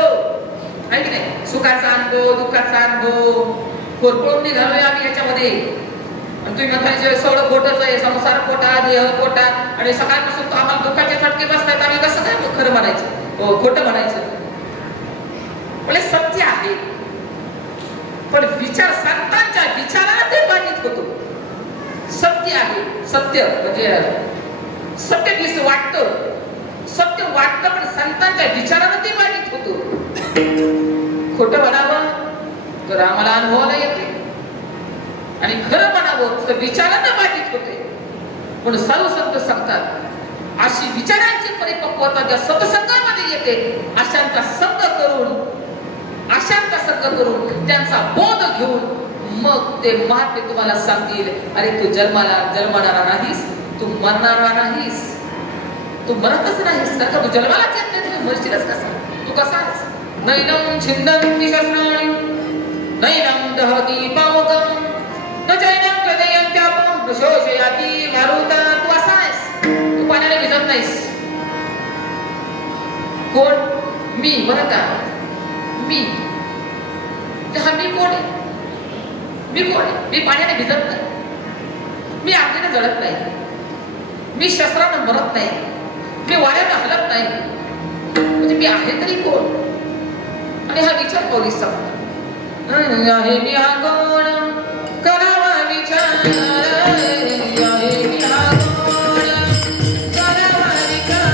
आहे की नाही, सुखाचा अनुभव दुःखाचा अनुभव कोरपळून निघालोय आम्ही याच्यामध्ये. आणि तुम्ही म्हणता सगळं खोटच आहे, संसार खोटा, देह खोटा, आणि सकाळपासून तो आम्हाला दुःखाचे चटके बसतायत, आम्ही कसं काय खरं म्हणायचं, खोटं म्हणायचं. म्हणजे सत्य आहे, पण विचार संतांच्या विचाराला ते बाधित होतो. सत्य आहे, सत्य म्हणजे सत्य दिसतं, वाटतं, सत्य वाटतं, पण संतांच्या विचाराला ते बाधित होतो. खोटं म्हणावं तर आम्हाला अनुभवाला येते, आणि खरं म्हणावं तर विचारांना बाधित होते. पण सर्व संत सांगतात अशी विचारांची परिपक्वता ज्या सत्संगामध्ये येते, अशांचा संग करून त्यांचा बोध घेऊन मग ते महात्मे तुम्हाला सांगतील, अरे तू जन्मणारा नाहीस, तू मरणारा नाहीस, तू मरतच नाहीस का, तू जन्मालाच येत नाही, तू मरशीलच कसा, तू कसा आहेस. नैनम छिंदन्ति शस्त्राणि नैनम दहति पावकं न चैनम क्लेदयन्त्यापं न शोषयति मारुता. तू असा आहेस, तू पाण्याने भिजत नाहीस. कोण? मी. बरं का, मी. हा मी कोण आहे? मी कोण आहे? मी पाण्याने भिजत नाही, मी आगीने जळत नाही, मी शस्त्रानं मरत नाही, मी वाऱ्यानं हलत नाही, म्हणजे मी आहे तरी कोण? आणि हा विचार पोलीस सांगतो, आहे मी हा कोण, करावा विचार, आहे मी हा कोण, करावा विचार.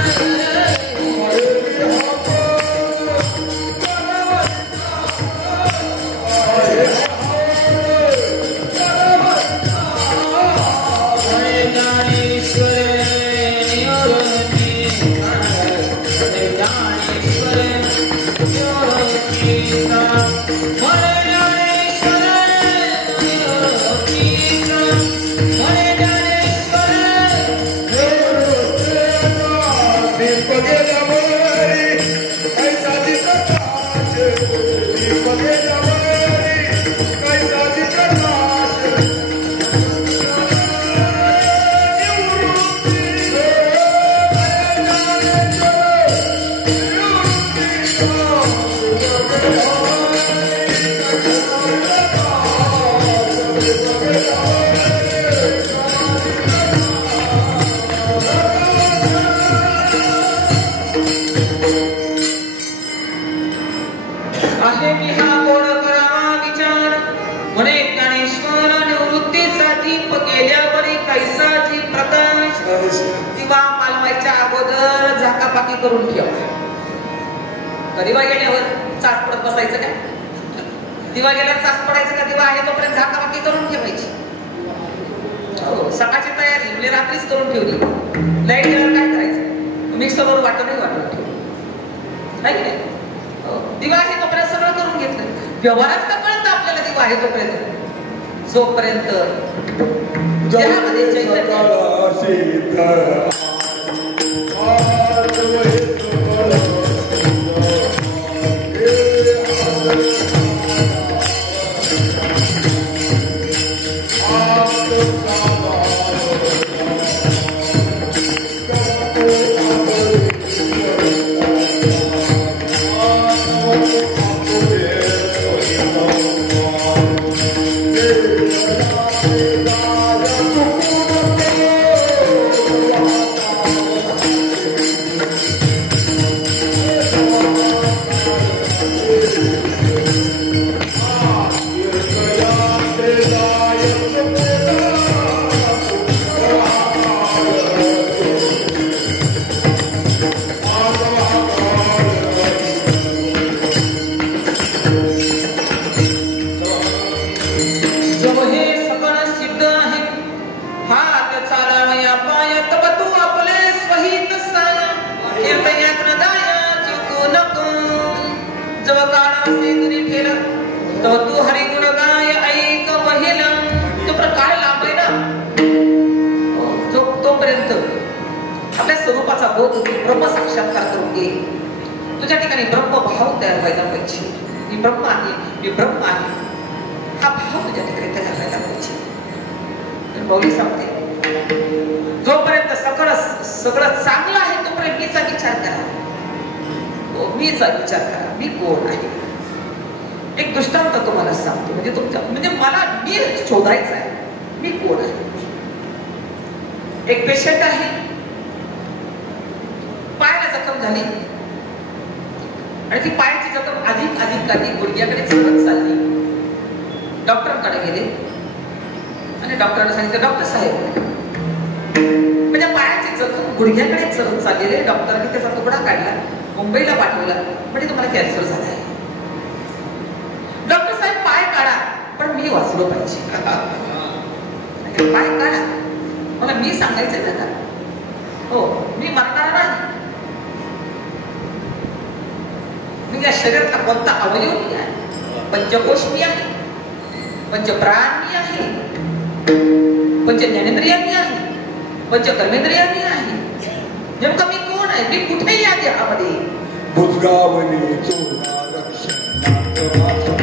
करून ठेव. दिवा गेल्यावर चाच पडत बसायचं काय? दिवा गेल्यावर चाच पडायचं का? दिवा आहे तोपर्यंत झाकाबाकी करून ठेवायची. हो, सकाळची तयारी म्हणजे रात्रीच करून ठेवली. लाईट गेल्यावर काय करायचं? मिक्सरवर वाटून ठेव, नाही की नाही? दिवा आहे तोपर्यंत सगळं करून घेतलं. व्यवहारात का कळतं आपल्याला दिवा आहे तोपर्यंत? जोपर्यंत देहामध्ये चैतन्य ब्रह्म साक्षात्कार करून घे. तुझ्या ठिकाणी ब्रह्मभाव तयार व्हायला पाहिजे. मी ब्रह्म आहे, मी ब्रह्म आहे, हा भाव तुझ्या ठिकाणी तयार व्हायला पाहिजे. मौली सांगते, जोपर्यंत सगळं चांगलं आहे तोपर्यंत मीचा विचार करा. मीचा विचार करा, मी कोण आहे. एक दृष्टांत तुम्हाला सांगतो, म्हणजे तुमच्या म्हणजे मला मी शोधायचं आहे, मी कोण आहे. एक पेशंट आहे, पायाला जखम झाली आणि ती पायाची जखम अधिक गुडघ्याकडे चढत चालली. डॉक्टरांकडे गेले आणि डॉक्टरांनी सांगितलं, डॉक्टर साहेब म्हणजे पायाची जखम गुडघ्याकडे चढत चाललेले. डॉक्टरांनी त्याचा तुकडा काढला, मुंबईला पाठवला, म्हणजे तुम्हाला कॅन्सर झाला आहे. डॉक्टर साहेब पाय काढा, पण मी वाचलो पाहिजे. पाय काढा, मला मी सांगायचंय दादा, हो मी मरणार नाही. मी या शरीरातला कोणता अवयव मी आहे? पंचकोश मी आहे, पंचप्राण मी आहे, पंच ज्ञानेंद्रिय मी आहे, पंच कर्मेंद्रिय मी आहे. नेमकं मी कोण आहे? मी कुठेही या देहामध्ये बुजगावणी चोरा रक्षण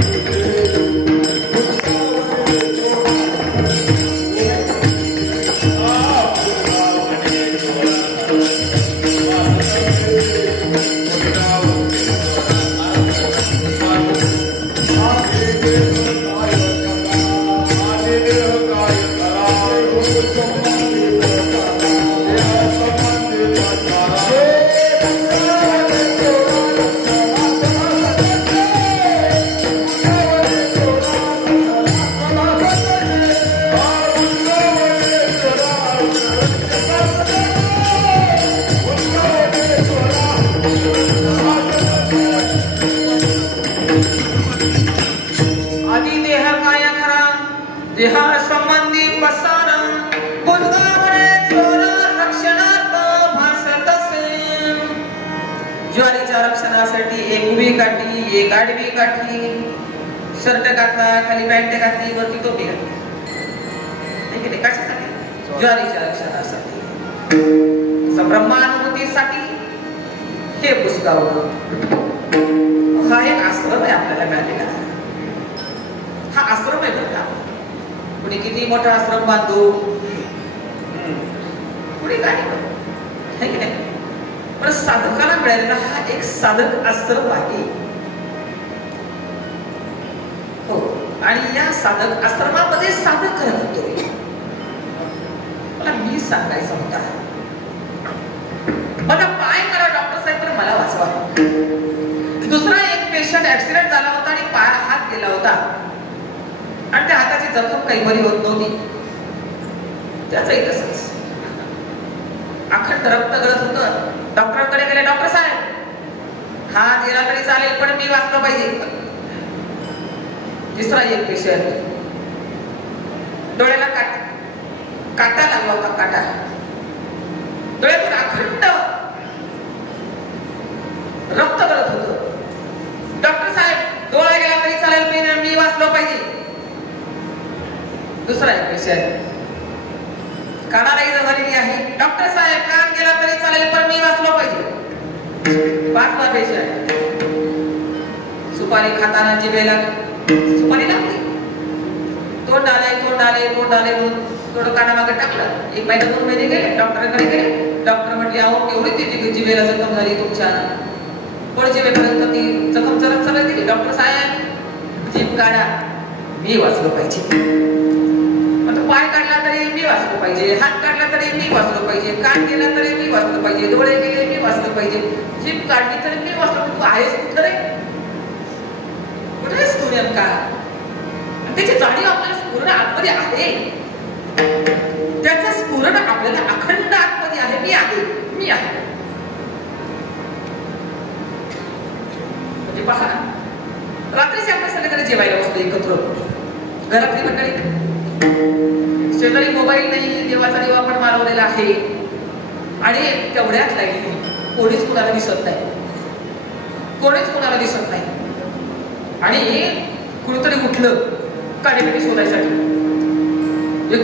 एक आडवी काठी, शर्ट घातला, खाली पॅन्ट घातली, वरती टोपी घातली. कशासाठी? ज्वारीच्या रक्षणासाठी, ब्रह्मानुभूतीसाठी. हे पुस्तकाव हा एक आश्रम आहे आपल्याला मिळालेला. हा आश्रम आहे बरं का. कुणी किती मोठा आश्रम बांधू, कुणी काय आहे की नाही, पण साधकाला मिळालेला हा एक साधक आश्रम आहे. हो, आणि या साधक आश्रमामध्ये साधक राहतोय. मला मी सांगायचं होता, मला पाय करा डॉक्टर साहेब, तर मला वाचवा. दुसरा एक पेशंट ऍक्सिडेंट झाला होता आणि पाय हात गेला होता आणि त्या हाताची जखम काही बरी होत नव्हती. त्याचंही तसंच अखंड रक्त गळत होतं. डॉक्टरांकडे गेले, डॉक्टर साहेब हात गेला तरी चालेल, पण मी वाचलं पाहिजे. तिसरा एक पेशंट, डोळ्याला काटा लागला होता, काटा डोळ्यातून अखंड रक्त गळत होतं. डॉक्टर साहेब डोळा गेला तरी चालेल, मी वाचलं पाहिजे. दुसरा एक पेशंट, कानाला इजा झालेली आहे, डॉक्टर साहेब कान गेला तरी चालेल, पण मी वाचलो पाहिजे. पाचवा पेशंट, सुपारी खाताना जिभेला सुपारी लागली, तोंड आले म्हणून थोडं कानामागे टाकलं. 1 महिना 2 महिने गेले, डॉक्टरांकडे गेले. डॉक्टर म्हटले, अहो एवढी ती जिभेला जखम झाली तुमच्या, पण जिभेपर्यंत ती जखम चरत गेली. डॉक्टर साहेब जीभ काढा, मी वाचलो पाहिजे. पाय काढला तरी मी वाचलं पाहिजे, हात काढला तरी मी वाचलं पाहिजे, कान गेला तरी मी वाचलं पाहिजे, डोळे गेले मी वाचलं पाहिजे, जीभ काढली तरी मी वाचलं. तू आहेस कुठं रे? कुठे आहेस तू नेमका? त्याची जाणीव आपल्याला स्फुरण आतमध्ये आहे, त्याचं स्फुरण आपल्याला अखंड आतमध्ये आहे. मी आहे, मी आहे. म्हणजे पहा, रात्रीचे आपण सगळीकडे जेवायला बसतो एकत्र, घरातली मंडळी, शेजारी मोबाईल नाही, देवाचा दिवा पण मारवलेला आहे आणि तेवढ्याच लाईट कोणीच कुणाला दिसत नाही, कोणीच कुणाला दिसत नाही. आणि कुणीतरी उठलं काढेपेटी शोधायसाठी,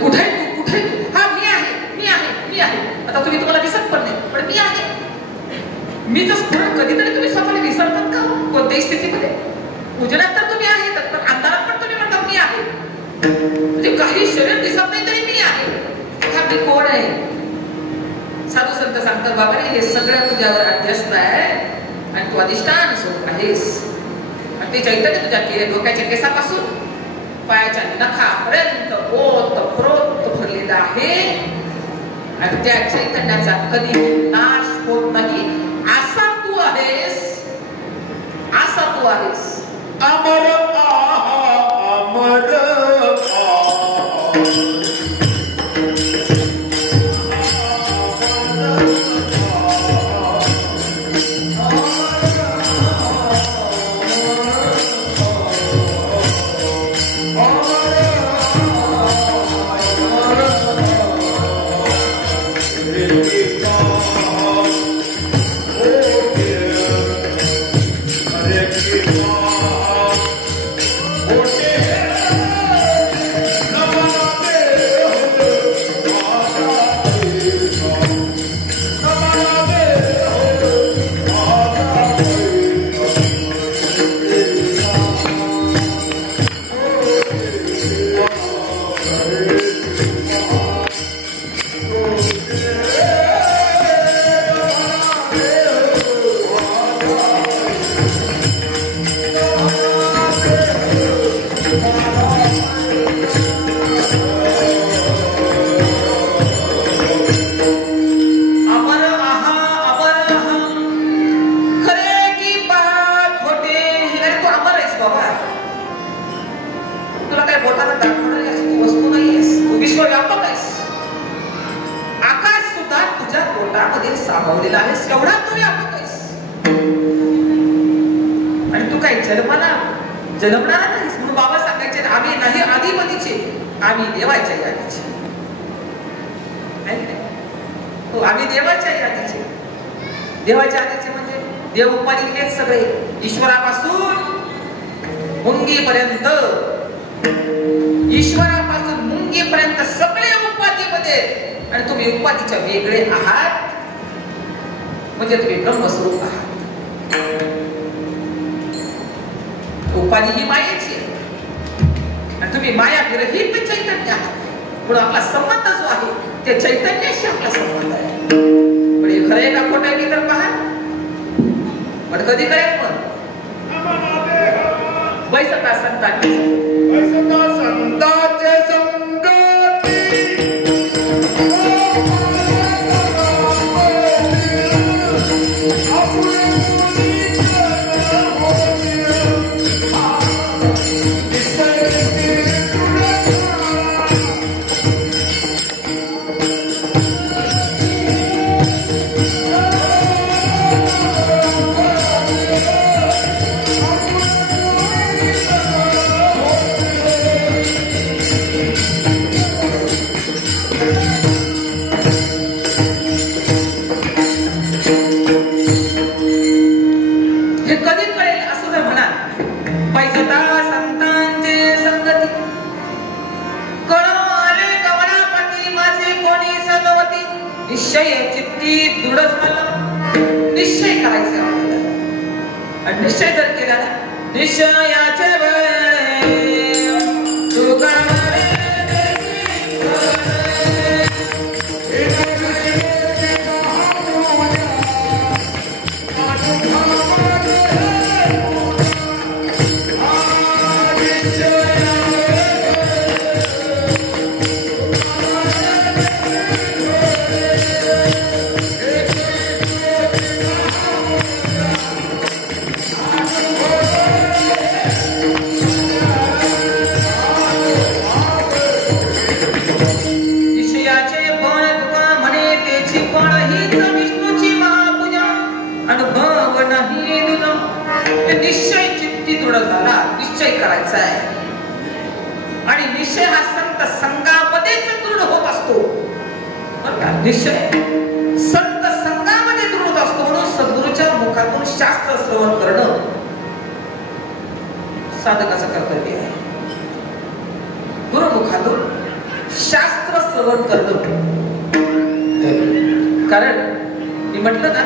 कुठे तू, कुठे? हा मी आहे, मी आहे, मी आहे. आता तुम्हाला दिसत पण नाही, पण मी आहे. मी जर स्फुरण कधीतरी तुम्ही स्वतःला विसरतात का कोणत्याही स्थितीमध्ये? उजेडात तर तुम्ही आहे, पण अंधारात पण तुम्ही म्हणतात मी आहे. म्हणजे काही शरीर दिसत नाही तरी मी आहे. आता मी कोण आहे? साधू संत सांगतात बाबा रे, हे सगळं तुझ्यावर अध्यस्त आहे आणि तू अधिष्ठान स्वरूप आहेस. आणि ते चैतन्य तुझ्या डोक्याच्या केसापासून पायाच्या नखापर्यंत ओतप्रोत भरलेलं आहे. आणि त्या चैतन्याचा कधी नाश होत नाही. असा तू आहेस, असा तू आहेस. अमर अमर जन्मणारा नाहीस म्हणून बाबा सांगायचे आम्ही नाही आधीमधीचे, आम्ही देवाच्या यादीचे. हो, आम्ही देवाच्या यादीचे. देवाच्या यादीचे म्हणजे देव उपाधी हेच सगळे, ईश्वरापासून मुंगीपर्यंत, ईश्वरापासून मुंगीपर्यंत सगळे उपाधीमध्ये. आणि तुम्ही उपाधीच्या वेगळे आहात म्हणजे तुम्ही ब्रह्मस्वरूप आहात. उपाधी ही मायेची आहे आणि तुम्ही माया विरहित चैतन्य आहात. म्हणून आपला संबंध जो आहे त्या चैतन्याशी आपला संबंध आहे. पण हे खरं आहे का खोटं आहे तर पहा. पण कधी करेल पण वैसता संतांचे निश्चय जर केला निश्चयाचे निश्चय संत संघामध्ये दृढ असतो. म्हणून सद्गुरूच्या मुखातून शास्त्र श्रवण करणं साधकाचं कर्तव्य आहे. गुरुमुखातून शास्त्र श्रवण करणं. कारण मी म्हटलं ना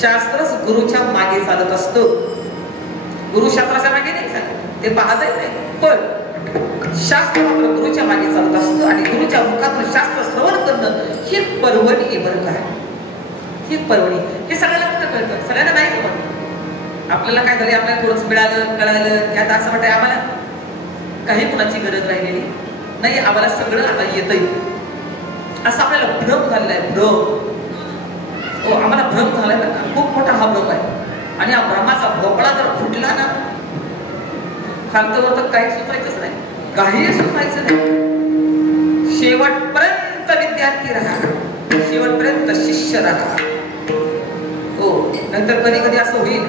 शास्त्रच गुरुच्या मागे चालत असतो. गुरु शास्त्राच्या मागे नाही चालत, ते पाहतही नाही, पण शास्त्र मात्र गुरुच्या मागे चालत असतो. आणि गुरुच्या मुखातून शास्त्र श्रवण करणं ही एक पर्वणी आहे बरं का. ही एक पर्वणी. हे सगळ्यांना कुठं कळतं? सगळ्यांना नाही जमत. आपल्याला काय झालं, आपल्याला थोडंच मिळालं कळालं यात असं वाटतंय आम्हाला काही कुणाची गरज राहिलेली नाही, आम्हाला सगळं आता येतंय असं आपल्याला भ्रम झालेला आहे. भ्रम, आम्हाला भ्रम झालाय ना, खूप मोठा हा भ्रम आहे. आणि हा भ्रमाचा भोपळा जर फुटला ना, खालतवर तर काही सुचायचंच नाही, काही सुचायचं नाही. शेवटपर्यंत विद्यार्थी राहा, शेवटपर्यंत शिष्य राहा. हो, नंतर कधी कधी असं होईल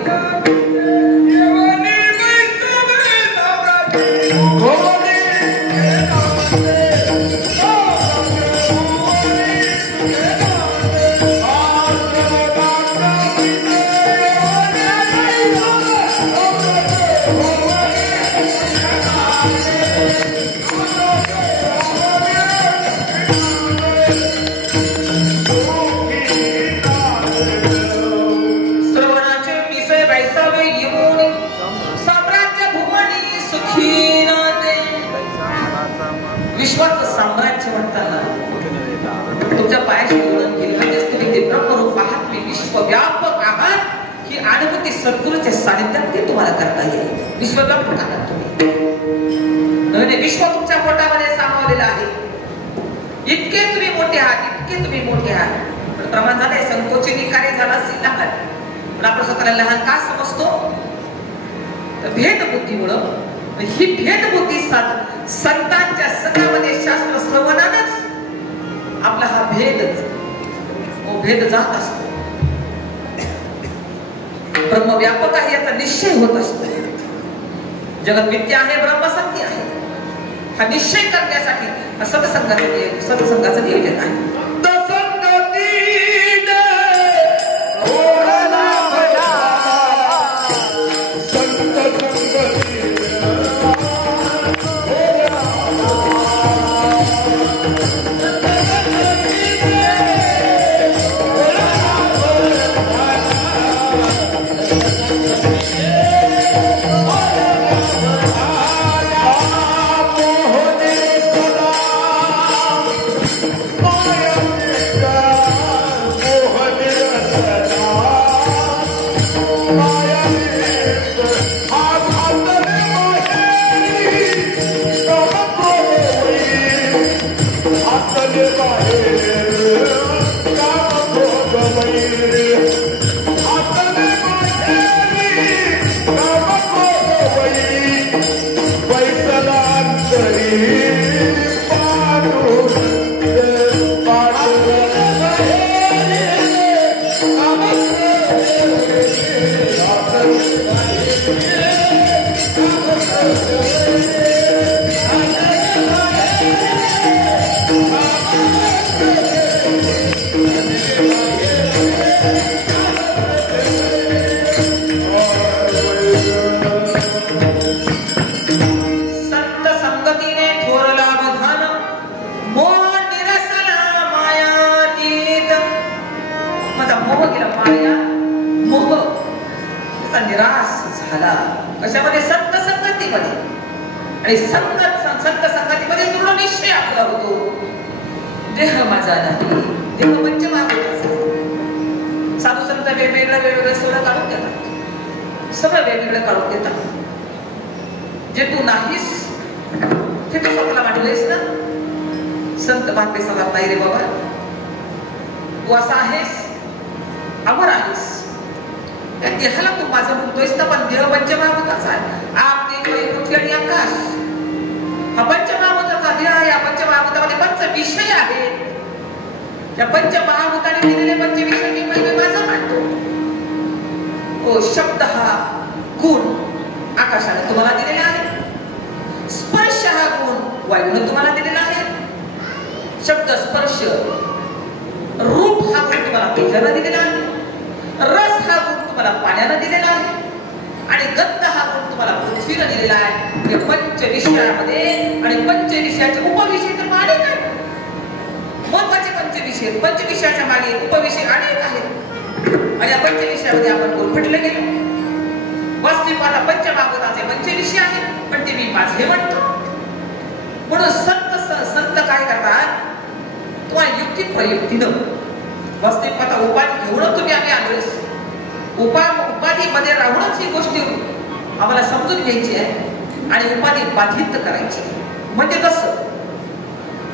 विश्वाचं साम्राज्य म्हणताना तुमच्या पायाशी ओळख केली म्हणजेच तुम्ही ते ब्रह्मरूप आहात, तुम्ही विश्वव्यापक आहात ही अनुभूती सद्गुरूच्या सानिध्यात ते तुम्हाला करता येईल. विश्वव्यापक आहात तुम्ही, नव्हे विश्व तुमच्या पोटामध्ये सामावलेलं आहे. इतके तुम्ही मोठे आहात, इतके तुम्ही मोठे आहात. पण प्रमाण झालंय संकोचनी कार्य झाला असेल लहान, पण आपण स्वतःला लहान का समजतो? भेदबुद्धीमुळं. ही भेदबुद्धी संतांच्या सतामध्ये शास्त्र श्रवणानच आपला हा भेद जात असतो. ब्रह्म व्यापक आहे याचा निश्चय होत असतो. जगत मिथ्या आहे, ब्रह्म सत्य आहे हा निश्चय करण्यासाठी सत्संगाचं नियोजन आहे. आणि संत संगतीमध्ये दृढ निश्चय आपला होतो. देह माझा नाही, देह पंचमहाभूताचा. साधू संत वेगवेगळं सगळं काढून देतात, सगळं वेगवेगळं काढून देतात. जे तू नाहीस ते तू स्वतःला वाटलेस ना. संत भागते सगळ्यात नाही रे बाबा, तू असा आहेस, अमर आहेस. त्या देहाला तू माझं म्हणतोयस ना, पण देह पंचमहाभूताचा आहे. आप पृथ्वी आणि आकाश हा पंचमहाभूताचा देह आहे. या पंचमहाभूतामध्ये पंच विषय आहेत. त्या पंचमहाभूताने दिलेले पंचविषय मी माझा मानतो. शब्द हा गुण आकाशाने तुम्हाला दिलेला आहे. स्पर्श हा गुण वायूने तुम्हाला दिलेला आहे. शब्द स्पर्श रूप हा गुण तुम्हाला तेजाने दिलेला आहे. रस हा गुण तुम्हाला पाण्याने दिलेला आहे. आणि गंध हा गुण तुम्हाला पृथ्वीने दिलेला आहे. पंचविषयामध्ये आणि पंचविषयाचे उपविषय तर अनेक आहेत. महत्वाचे पंचविषय, पंचविषयाच्या मागे उपविषय अनेक आहेत. आणि या पंचविषयामध्ये आपण गुरफटले गेलो. वास्तविक आता पंचभागवताचे पंचविषय आहे, पण ते मी माझे म्हणतो. म्हणून संत काय करतात, तुम्हाला युक्ती प्रयुक्तीनं वास्तविक आता उपाधी घेऊन तुम्ही आम्ही आलोय. उपाधीमध्ये राहूनच ही गोष्टी आम्हाला समजून घ्यायची आहे आणि उपाधी बाधित करायची. म्हणजे कसं,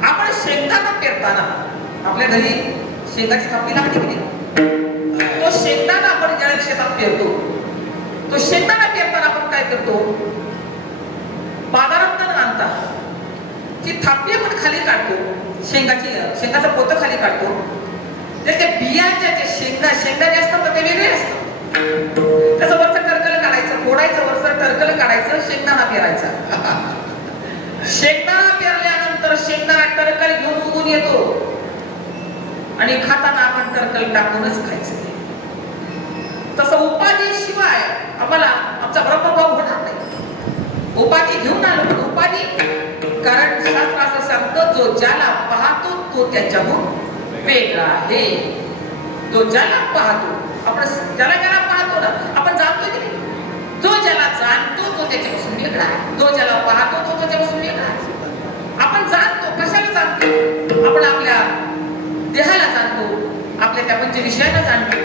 आपण शेंगदाणा पेरताना आपल्या घरी शेंगाची कापणी लागते की नाही, तो शेंगदाणा आपण ज्या शेतात पेरतो, तो शेंगदाणा पेरताना आपण काय करतो, बाजारात आणता ती थापी आपण खाली काढतो, शेंगाचं पोतं खाली काढतो. त्याच्या बियांच्या जे शेंगदाणे असतात ते वेगळे असतात. त्याचं वरचं टरकल काढायचं, फोडायचं, वरचं टरकल काढायचं, शेंगदाणा पेरायचा. शेंगदाणा पेरल्यानंतर शेंगदाणा टरकल घेऊन उगून येतो आणि खाताना आपण टरकल टाकूनच खायचं. तसं उपाधी शिवाय आम्हाला आमचा ब्रह्मभाव होणार नाही. उपाधी घेऊन आलो, पण उपाधी, कारण शास्त्र असं सांगतं, जो ज्याला पाहतो तो त्याच्याहून वेगळा आहे. जो ज्याला पाहतो, आपण ज्याला पाहतो ना, आपण जाणतो की नाही, जो ज्याला जाणतो तो त्याच्यापासून वेगळा आहे. जो ज्याला पाहतो तो त्याच्यापासून वेगळा आहे. आपण जाणतो, कशाला जाणतो, आपण आपल्या देहाला जाणतो, आपल्या त्या पंचविषयाला जाणतो.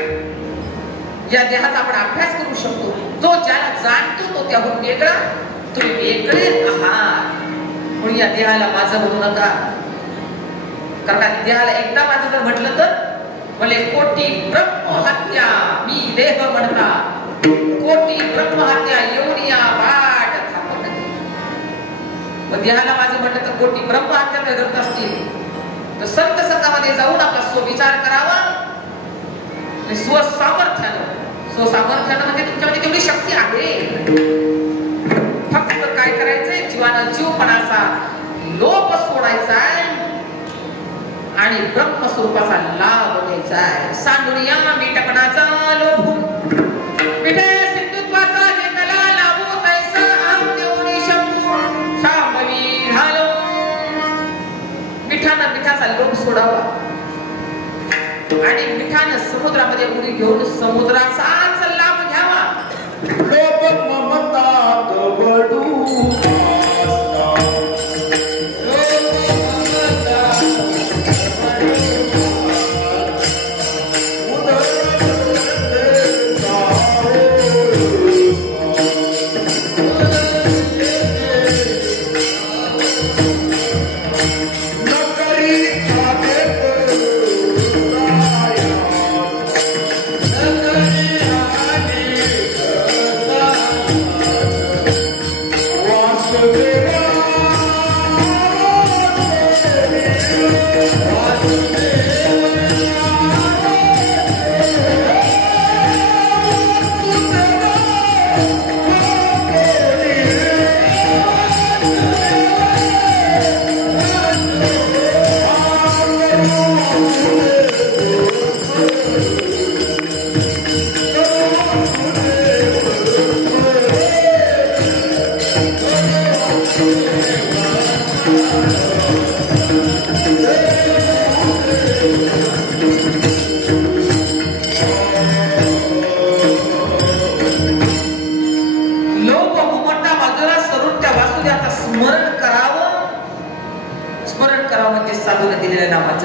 या देहाचा आपण अभ्यास करू शकतो. जो ज्याला जाणतो तो त्याहून वेगळा, तुम्ही वेगळे आहात. म्हणून या देहाला माझं म्हणू नका, कारण देहाला एकदा माझं जर म्हटलं तर भले कोटी ब्रह्महत्या मी देह म्हणता, कोटी ब्रह्महत्या येऊनिया वाट थांबत नाही. मग देहाला माझं म्हटलं तर कोटी ब्रह्महत्या करत असतील तर संत संघामध्ये जाऊन आपला स्वविचार करावा. स्वसामर्थ्यानं म्हणजे तुमच्यामध्ये तेवढी शक्ती आहे. फक्त काय करायचंय, जीवानं जीवपणाचा लोप सोडायचा आहे आणि ब्रह्मस्वरूपाचा लाभ घ्यायचा आहे. सांडुनिया मीटपणाचा लोभ, मिठे सिंधुत्वाचा जेतला लाभो तैसा आम देऊनी शंभू शामवी झालो. मिठानं मिठाचा लोभ सोडावा आणि मिठानं समुद्रामध्ये उडी घेऊन समुद्राचाच लाभ घ्यावा. लोभ ममता दबडू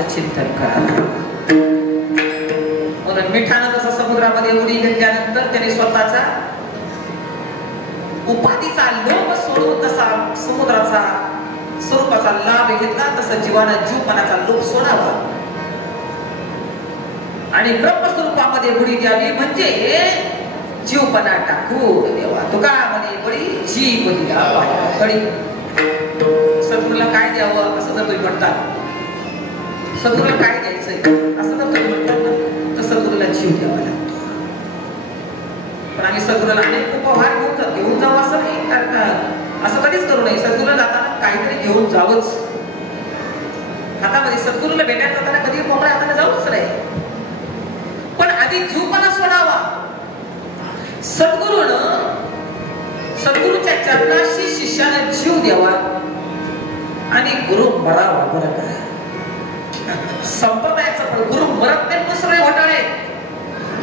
चिंतन करा. म्हणून मिठानं जसं समुद्रामध्ये उडी घेतल्यानंतर त्याने स्वतःचा उपाधीचा लोभ सोडून तसा समुद्राचा स्वरूपाचा लाभ घेतला, तसं जीवानं जीवपणाचा लोभ सोडावा आणि ब्रह्मस्वरूपामध्ये उडी द्यावी. म्हणजे जीवपणा टाकू देवा. तुका म्हणे बळी जीव द्यावा. बळी सद्गुरूला काय द्यावं असं जर तुम्ही म्हणतात, सद्गुरूला काय द्यायचंय असं जर तुम्ही म्हणतात ना, तर सद्गुरूला जीव द्यावा लागतो. पण आम्ही सद्गुरूला अनेक उपहार घेऊन जाऊ असं नाही करतात. असं कधीच करू नये. सद्गुरूला जाताना काहीतरी घेऊन जावंच. हातामध्ये सद्गुरूला भेटायला जाताना कधी मोकळ्या हाताने जाऊच नाही, पण आधी जीवपणा सोडावा. सद्गुरूच्या चरणाशी शिष्याने जीव द्यावा आणि गुरु मरावा. बरं काय संप्रदायाचं पण गुरु मरत नाही, दुसरे घोटाळे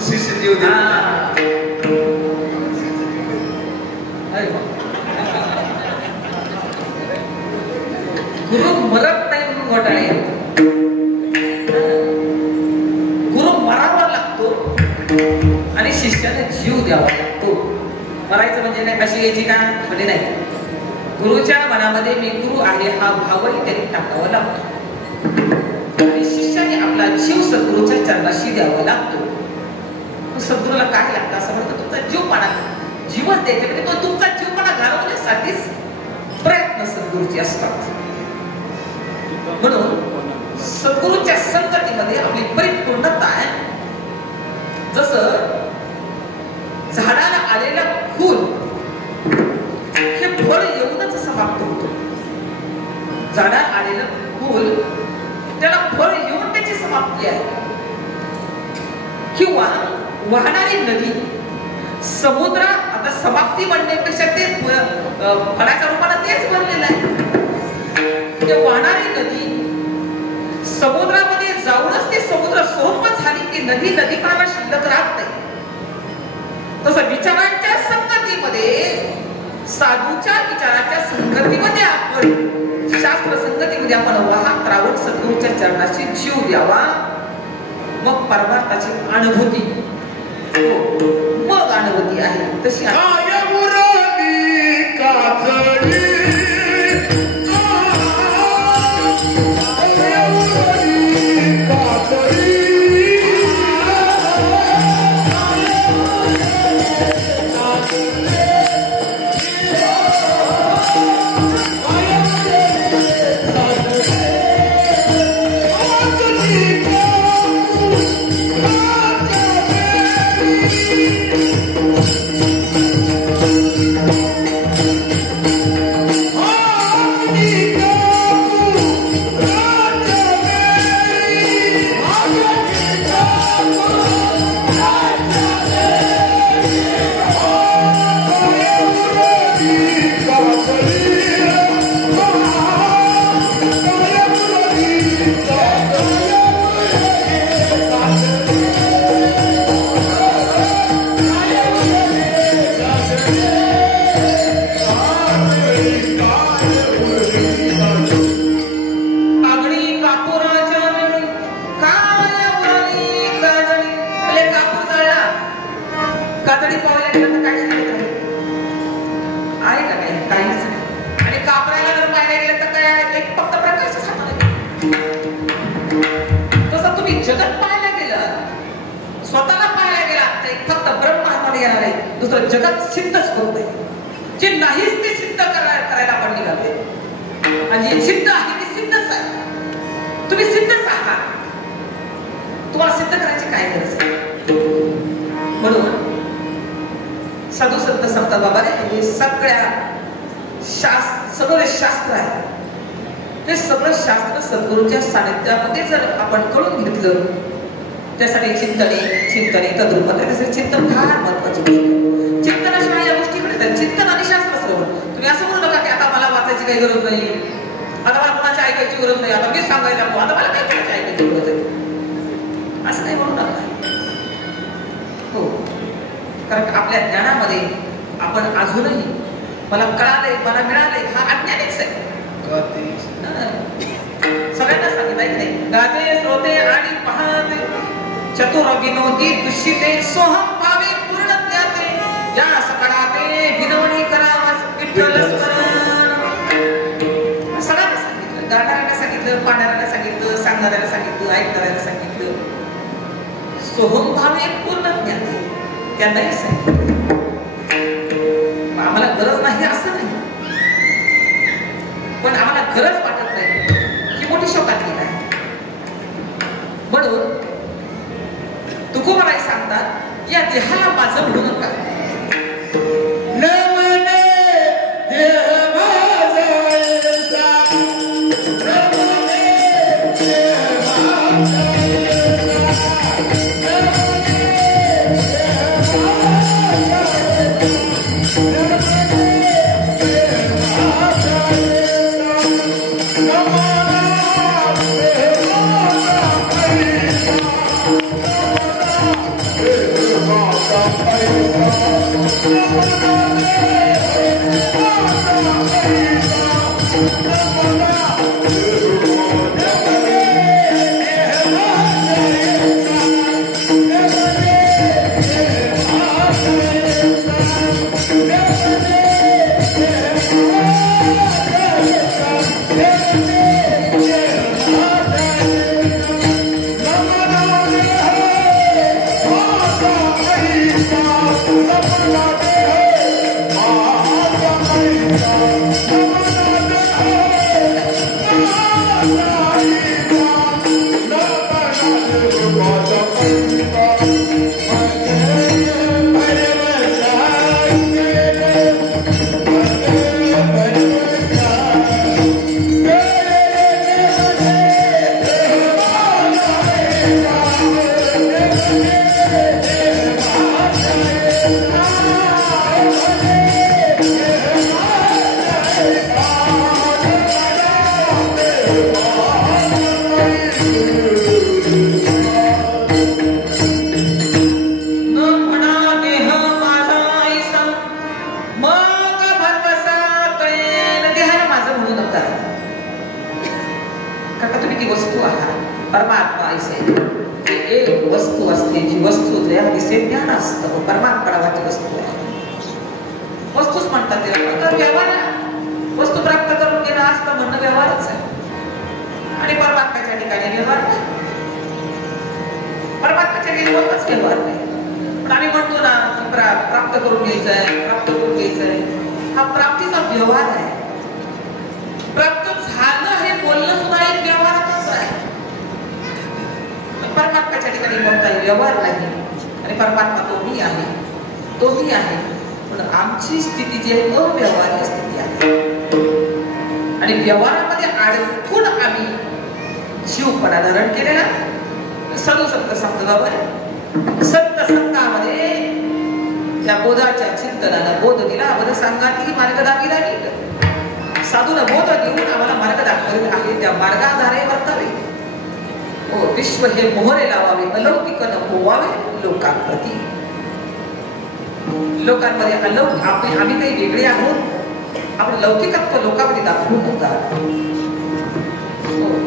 शिष्य जीव दे. गुरु मरत नाही म्हणून घोटाळे. गुरु मरावा लागतो आणि शिष्याने जीव द्यावा लागतो. मरायचं म्हणजे नाही अशी यायची का म्हणजे नाही. गुरुच्या मनामध्ये मी गुरु आहे हा भावही त्यांनी टाकावा लागतो आणि शिष्याने आपला जीव सद्गुरूच्या चरणाशी द्यावा लागतो. सद्गुरूला काय लागतं असं म्हणतो तुमचा जीवपणा जीवच द्यायचे म्हणजे तो तुमचा जीवपणा घालवण्यासाठीच प्रयत्न सद्गुरूचे असतात. म्हणून सद्गुरूच्या संगतीमध्ये आपली परिपूर्णता आहे. जसं झाडाला आलेलं फूल हे फळ येऊनच समाप्त होतो. झाडाला आलेलं फूल त्याला फळ येऊन त्याची समाप्ती आहे. किंवा वाहणारी नदी समुद्र आता समाप्ती म्हणण्यापेक्षा ते फळाच्या रूपाने तेच बनलेलं आहे. ते वाहणारी नदी समुद्रामध्ये जाऊनच ते समुद्र सोहम झाली की नदी नदीपणाला शिल्लक राहत नाही. तसं विचारांच्या संगतीमध्ये साधूच्या विचाराच्या संगतीमध्ये आपण शास्त्र संगतीमध्ये आपण वाहत राहून सद्गुरूच्या चरणाशी जीव द्यावा. मग परमार्थाची अनुभूती मग अनुभूती आहे तशी दुसरं जगात सिद्धच होत नाही. जे नाहीच ते सिद्ध करायला आपण निघाले आणि जे सिद्ध आहे ते सिद्धच आहे. तुम्ही सिद्धच आहात. तुम्हाला सिद्ध करायची काय गरज आहे. म्हणून साधू संत समता बाबा हे सगळ्या सगळे शास्त्र आहे. ते सगळं शास्त्र सद्गुरूच्या सानिध्यामध्ये जर आपण कळून घेतलं त्यासाठी चिंतने तद्रूप त्याचे चिंतन फार महत्वाचे गोष्ट. चिंतनाशिवाय या गोष्टी घडतात. चिंतन आणि शास्त्र सर्व. तुम्ही असं म्हणू नका की आता मला वाचायची काही गरज नाही, आता मला कोणाची ऐकायची गरज नाही, आता मी सांगायला नको, आता मला काय करायची ऐकायची गरज आहे असं काही म्हणू नका. हो, कारण आपल्या ज्ञानामध्ये आपण अजूनही मला कळालंय मला मिळालंय हा अज्ञानीच आहे. सगळ्यांना सांगितलं की नाही. गाते श्रोते आणि पाहते चतुर विनोदी दुष्यते सोहम पावे पूर्ण ज्ञाते या सकडाते विनवणी करावास विठ्ठल स्मरण. सगळ्यांना सांगितलं. गाणाऱ्यांना सांगितलं, पाहणाऱ्यांना सांगितलं, सांगणाऱ्याला सांगितलं, ऐकणाऱ्याला सांगितलं. सोहम भावे पूर्ण ज्ञाते त्यांनाही सांगितलं. आम्हाला गरज नाही असं नाही, पण आम्हाला गरज वाटत नाही ही मोठी शोकातली आहे. म्हणून तुकोबाराय सांगतात या देहाला माझं म्हणू नका. Yeah. परमात्मा ऐसे एक वस्तू असते जी वस्तू ज्या दिसे ज्ञान असतं परमात्मा नावाची वस्तू आहे वस्तूच म्हणतात त्याला व्यवहार वस्तू प्राप्त करून घेणं असतं म्हणणं व्यवहारच आहे आणि परमात्म्याच्या ठिकाणी व्यवहार नाही परमात्म्याच्या ठिकाणी होतच व्यवहार नाही पण आम्ही म्हणतो ना की प्राप्त करून घ्यायचंय हा प्राप्तीचा व्यवहार आहे प्राप्त झालं हे बोलणं सुद्धा एक व्यवहारच आहे परमात्म्याच्या ठिकाणी कोणताही व्यवहार नाही आणि परमात्मा तोही आहे पण आमची स्थिती जी आहे अव्यवहार्य स्थिती आहे आणि व्यवहारामध्ये अडकून आम्ही जीवपणा धारण केलेला साधू संत संत संतामध्ये त्या बोधाच्या चिंतनानं बोध दिला बोध सांगाती मार्ग दावी लागली साधूनं बोध देऊन आम्हाला मार्ग दाखवले आहे त्या मार्गाधारे वर्तावे हो विश्व हे मोहरे लावावे अलौकिक न होवावे लोकांप्रती लोकांमध्ये आम्ही काही वेगळे आहोत आपण लौकिकत्व लोकांमध्ये दाखवून होतात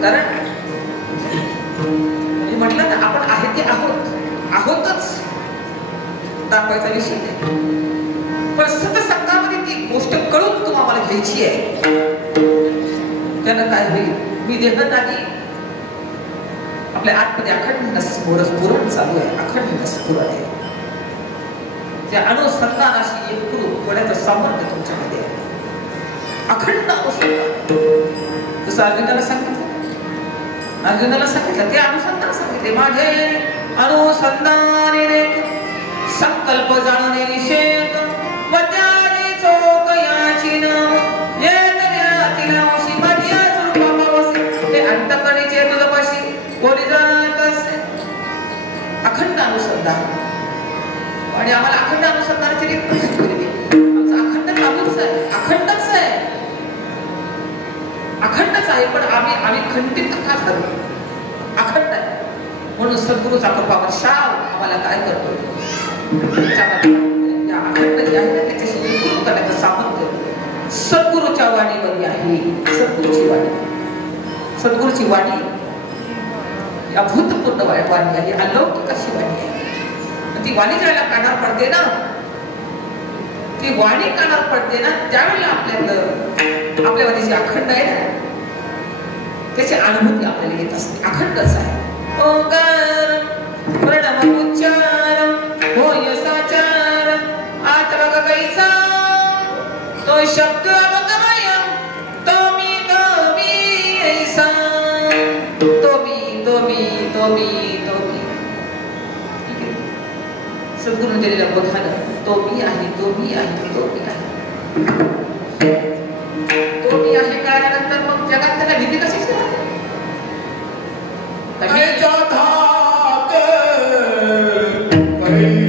कारण म्हटलं ना आपण आहे ते आहोतच दाखवायचा विषय नाही पण सतसंगामध्ये ती गोष्ट कळून तुम्हाला घ्यायची आहे त्यानं काय होईल मी देह नाही आपल्या आतमध्ये अखंड स्फुरण चालू आहे अखंड स्फुरण आहे त्या अनुसंधानाशी एकरूप होण्याचं सामर्थ्य तुमच्यामध्ये आहे अखंड अनुसंधान जसं अर्जुनाला सांगितलं ते अनुसंधान सांगितले माझे अनुसंधाने संकल्प जाणणे निषेध वत्याने चोक याची नाम येत व्यातीलावशी मध्या स्वरूपापावसी ते अंतकणेचे तुझपाशी कोणी जात असे अखंड अनुसंधान आणि आम्हाला अखंड अनुसंधानाची रीत आमचं अखंड चालूच आहे अखंडच आहे पण आम्ही खंडित का झालो अखंड आहे म्हणून सद्गुरूचा कृपावर शाव आम्हाला काय करतो या अखंड जे आहे त्याच्याशी एकरूप करण्याचं सामर्थ्य सद्गुरूच्या वाणीवर आहे सद्गुरूची वाणी अभूतपूर्व वाणी आहे अलौकिक अशी वाणी आहे ती वाणी ज्यावेळेला कानावर पडते ना ती वाणी कानावर पडते ना त्यावेळेला आपल्यामध्ये जी अखंड आहे ना त्याची अनुभूती आपल्याला येत असते अखंडच आहे ओंकार प्रणव उच्चार होय साचार आत बघ कैसा तो शब्द अमृतमय तो मी ऐसा तो मी सद्गुरूने दिलेल्या बोधानं तो मी आहे काळानंतर मग जगात त्याला भीती कशी Hey!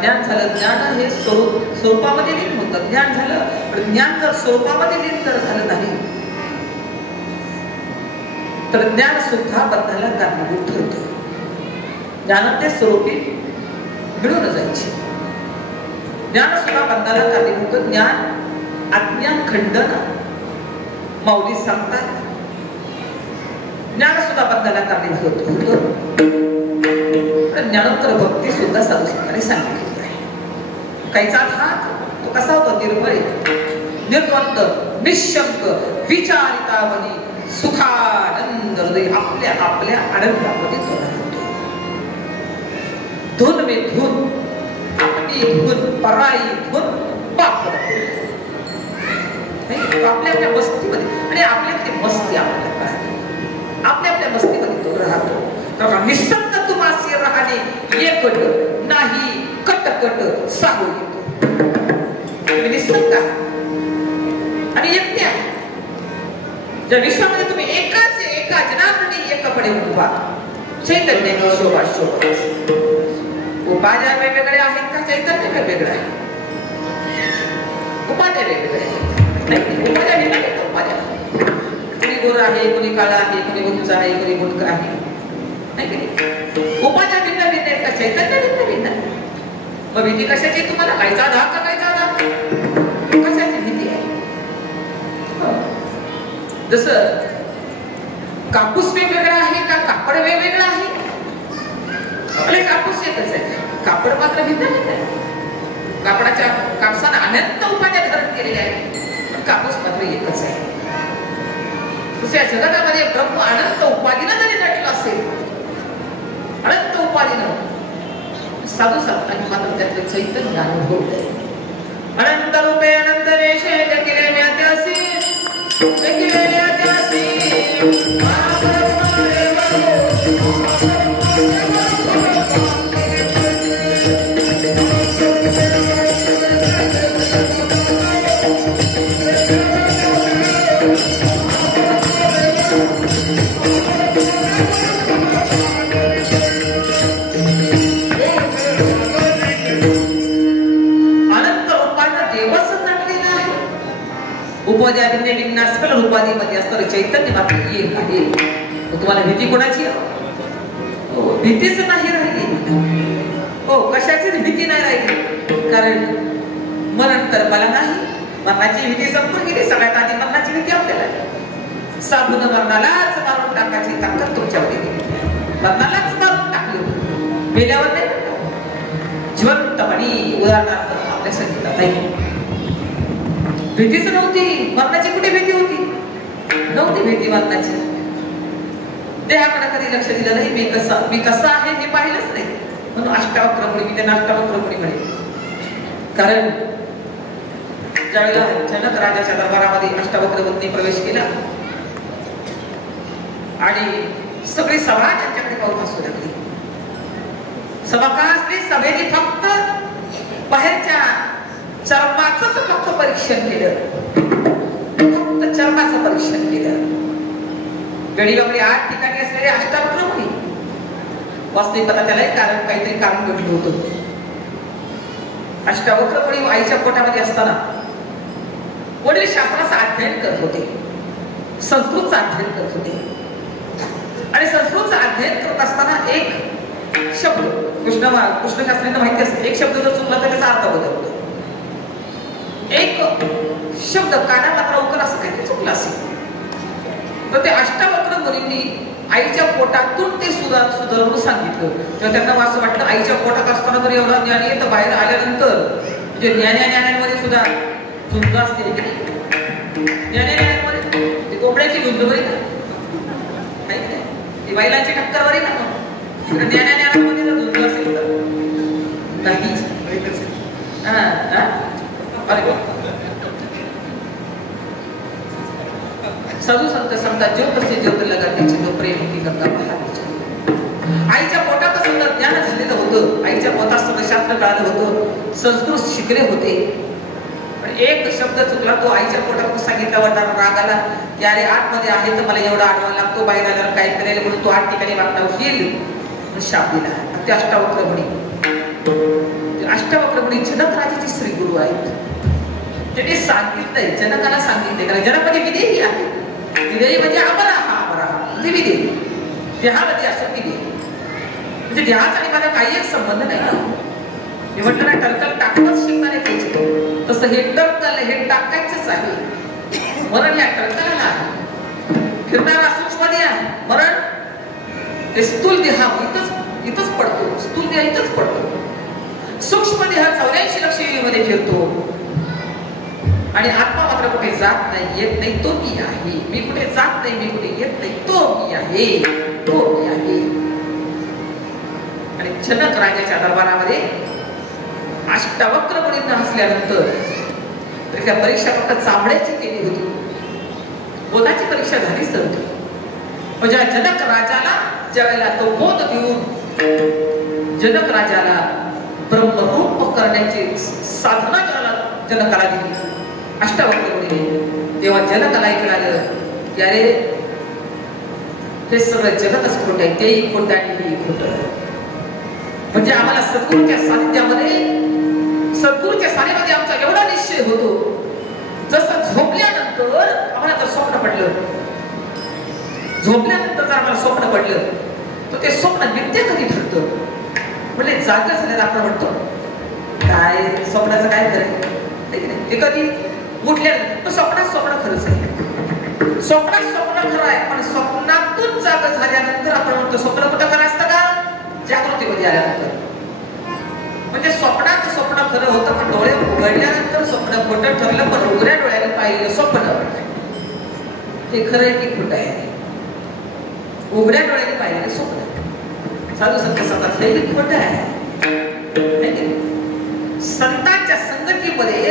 ज्ञान झालं, ज्ञान हे स्वरूपामध्ये लीन होतं. ज्ञान झालं, पण ज्ञान जर स्वरूपामध्ये लीन जर झालं नाही तर ज्ञान सुद्धा बंधाला कारणीभूत ठरतं. ज्ञान ते स्वरूपी मिळून जायचे. ज्ञान सुद्धा बंधाला कारणीभूत. ज्ञान अज्ञान खंडन माऊली सांगतात. ज्ञान सुद्धा बंधाला कारणीभूत होतं. ज्ञानोत्तर भक्ती सुद्धा साधू संतांनी सांगितलेली आहे. काहीचा हात तो कसा होतो? निर्मळ, निर्द्वंद, निशंक, विचारितावनी सुखानंद हृदय आपल्या आपल्या आनंदामध्ये तो राहतो. धुन में धुन, आपली धुन, पराई धुन, पाप आपल्या आपल्या मस्तीमध्ये. आणि आपल्यातली मस्ती आपल्याला राहते. आपल्या आपल्या मस्तीमध्ये तो राहतो. निसंग तुम्हासी राहणे एकट नाही कटकट साहू येतो. निसंग आणि एकटे आहे. ज्या विश्वामध्ये तुम्ही एकाच एका जनार्दनी एकपणे उभा चैतन्याची शोभा शोभा. उपाध्याय वेगवेगळे आहेत का? चैतन्य वेगवेगळे आहे. उपाध्याय वेगवेगळे आहेत. उपाध्याय वेगवेगळे उपाध्याय. कोणी गोरा आहे, कोणी काळा आहे, कोणी उंच आहे, कोणी मुटका आहे. उपाध्याय भिन्न भिन्न आहेत का? चैतन्य भिन्न भिन्न. मग भीती कशाची? तुम्हाला कायचा धाक का कायचा धाक? कशाची भीती आहे? जसं कापूस वेगवेगळा आहे का? कापड वेगवेगळं आहे? आपले कापूस एकच आहे, कापड मात्र भिन्न भिन्न आहे. कापसानं अनंत उपाध्याय धारण केलेले आहे, पण कापूस मात्र एकच आहे. दुसऱ्या जगतामध्ये ब्रह्म अनंत उपाधीनं जरी नटलं असेल, अनंत उपाधीनं, साधू संतांनी मात्र त्यातलं चैतन्य अनुभवलंय. अनंत रूपे अनंत वेशे देखिले म्यात्यासी देखिले म्यात्यासी उपाध्याय भिन्न भिन्न सकल रूपाधीमध्ये असणारं चैतन्य मात्र एक आहे. तुम्हाला भीती कोणाची? भीतीच नाही राहिली. हो, कशाचीच भीती नाही राहिली. कारण मरण तर मला नाही. मरणाची भीती संपून गेली. सगळ्यात आधी मरणाची भीती आपल्याला. साधून मरणालाच मारून टाकायची ताकद तुमच्यामध्ये गेली. मरणालाच मारून टाकलं, मेल्यावर नाही. जिवंतपणी उदाहरणार्थ आपल्या संगीतात आहे. भीतीच नव्हती. मरणाची कुठे भीती होती? नव्हती भीती मरणाची. देहाकडे कधी लक्ष दिलं नाही. मी कसा आहे हे पाहिलंच नाही. म्हणून अष्टावक्रमुनी, मी त्यांना अष्टावक्रमुनी म्हणेन. कारण ज्यावेळेला जनक राजाच्या दरबारामध्ये अष्टावक्रमुनी प्रवेश केला आणि सगळी सभा त्यांच्याकडे पाहून हसू लागली. सभा का असली? सभेने फक्त बाहेरच्या चर्माचंच फक्त परीक्षण केलं. फक्त चर्माचं परीक्षण केलं. गडीबाबडी 8 ठिकाणी असलेले अष्टावक्रमुनी, वास्तविकता त्याला कारण काहीतरी कारण घडलं होतं. अष्टावक्रमुनी आईच्या पोटामध्ये असताना वडील शास्त्राचं अध्ययन करत होते. संस्कृतचं अध्ययन करत होते. आणि संस्कृतचं अध्ययन करत असताना एक शब्द कृष्णशास्त्रींना माहिती असते, एक शब्द जर चुकला तर त्याचा अर्थ बदलतो. एक शब्द काना मात्र उकर असं काहीतरी चुकलं असेल तर ते अष्टावक्र मुनींनी आईच्या पोटातून ते सुधारून सांगितलं. तेव्हा त्यांना असं वाटलं आईच्या पोटात असताना जर एवढा ज्ञान येतं बाहेर आल्यानंतर म्हणजे ज्ञानामध्ये सुद्धा झुंज असते की ज्ञानामध्ये ते कोंबड्याची झुंज बरी ना ती बैलांची टक्कर बरी ना मग ज्ञानामध्ये जर झुंज असेल तर काहीच साधू संत समजा जो कसे ज्योत लगाते चिन्ह प्रेम की गंगा पहावीची. आईच्या पोटात सगळं ज्ञान झालेलं होतं. आईच्या पोटात सगळं शास्त्र कळालं होतं. संस्कृत शिकले होते. पण एक शब्द चुकला तो आईच्या पोटात सांगितला वाटणार राग आला की अरे आतमध्ये आहे तर मला एवढा आडवा लागतो बाहेर आल्यावर काय करायला म्हणून तो 8 ठिकाणी वागणार येईल शाप दिला. ते अष्टावक्र म्हणी अष्टावक्र म्हणी जनक राजाचे श्री गुरु आहेत. त्यांनी सांगितलंय जनकाला सांगितलंय कारण जनक म्हणजे विधेयी आहे. विधेयी म्हणजे अमरा हा अमरा म्हणजे विधेयी देहामध्ये असं विधेयी म्हणजे देहाचा आणि माझा काही एक संबंध नाही. मी म्हटलं ना टरकल टाकूनच शिकणारे पाहिजे तसं हे टरकल हे टाकायचंच आहे. मरण या टरकलला फिरणारा सूक्ष्म देह मरण हे स्थूल देहा इथंच पडतो. स्थूल देह इथंच पडतो. सूक्ष्म देह 84 लक्ष मध्ये फिरतो आणि आत्मा मात्र कुठे जात नाही येत नाही तो मी आहे. मी कुठे जात नाही मी कुठे येत नाही तो मी आहे. तो मी आहे. आणि जनक राजाच्या दरबारामध्ये अष्टावक्र मुनींना असल्यानंतर त्या परीक्षा फक्त चांबड्याची केली होती. बोधाची परीक्षा झालीच नव्हती. म्हणजे जनक राजाला ज्यावेळेला तो बोध घेऊन जनक राजाला ब्रह्मरूप करण्याची साधना जनकाला दिली अष्टावक्र मुनीने. तेव्हा जनकाला कळालं की अरे हे सगळं जगतच खोट आहे. तेही खोट आणि हेही खोट. म्हणजे आम्हाला सद्गुरूच्या सानिध्यामध्ये आमचा एवढा निश्चय होतो जसं झोपल्यानंतर आम्हाला जर स्वप्न पडलं झोपल्यानंतर जर आम्हाला स्वप्न पडलं तर ते स्वप्न नित्य कधी ठरतं. म्हणजे जागा झालेला आपण म्हणतो काय स्वप्नाचं काय खरं ते कधी उठल्यानंतर स्वप्न खरंच आहे. स्वप्न खरं आहे पण स्वप्नातून जागा झाल्यानंतर आपण म्हणतो स्वप्न कुठं खरं असतं का जागृतीमध्ये आल्यानंतर. म्हणजे स्वप्नात स्वप्न खरं होतं पण डोळे उघडल्यानंतर स्वप्न खोटं ठरलं पण उघड्या डोळ्याने पाहिलं स्वप्न हे खरं आहे की खोटं आहे. उघड्या डोळ्याने पाहिलं स्वप्न साधू संत सांगतात हे खोटं आहे. संतांच्या संगतीमध्ये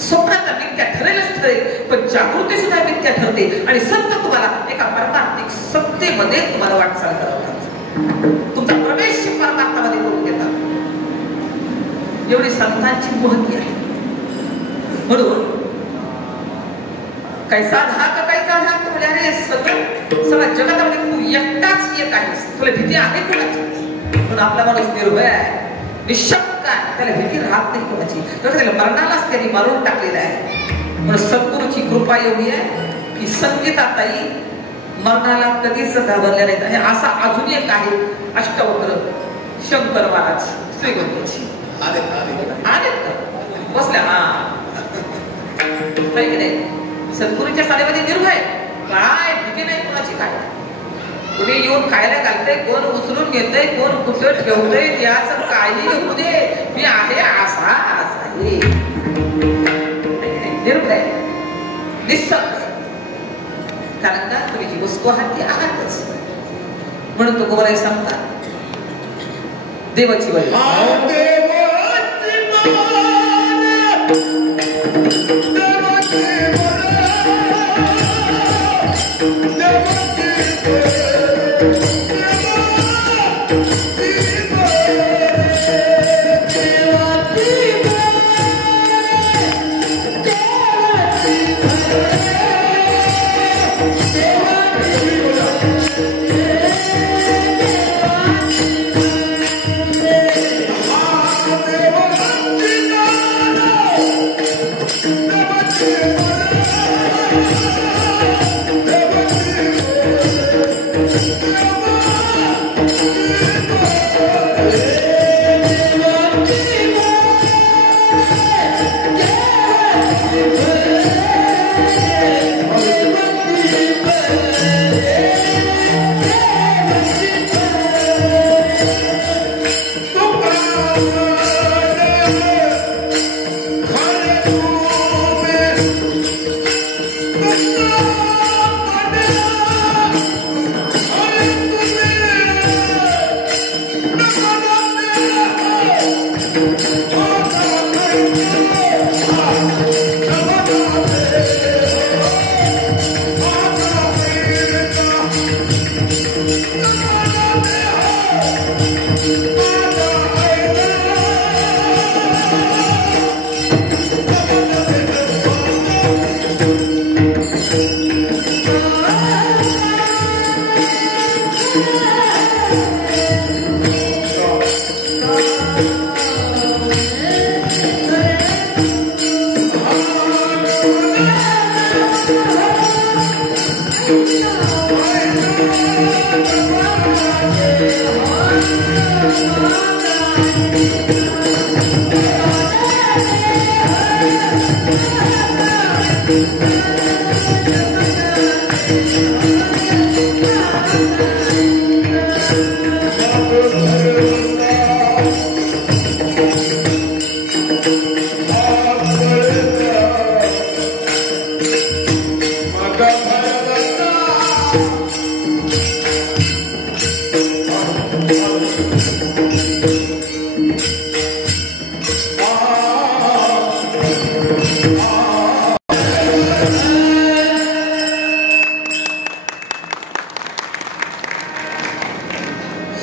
स्वप्नाचा मिथ्या ठरेलच ठरेल पण जागृती सुद्धा मिथ्या ठरते आणि संत तुम्हाला एका परमार्थिक सत्तेमध्ये तुम्हाला वाटचाल करतात. तुमचा प्रवेश परमार्थामध्ये करून घेतात. एवढी संतांची महती आहे. म्हणून कैसा धाक म्हणजे अरे सगळं जगामध्ये तू एकटाच एक आहेस. तुला भीती आहे कोणाची पण आपला माणूस निर्भय आहे निशक्क आहे. त्याला भीती राहत नाही कोणाची. तर त्याला मरणालाच त्यांनी मारून टाकलेला आहे. म्हणून सद्गुरूची कृपा एवढी आहे की संगीताताई मरणाला कधीच घाबरल्या नाहीत. आणि असा अजून एक आहे अष्टवक्र शंकर महाराज श्रीगोंद्याची आले बसल्या सद्गुरूच्या साधेमध्ये निर्भय काय भीती नाही कोणाची. काय कुणी येऊन खायला घालतंय कोण उचलून घेतय कोण कुठं ठेवतंय त्याचं काही होऊ दे मी आहे असा निर्भय निसर्ग. कारण का तुम्ही जी वस्तू आहात ती आहातच. म्हणून तो गोराई सांगतात देवाची बाई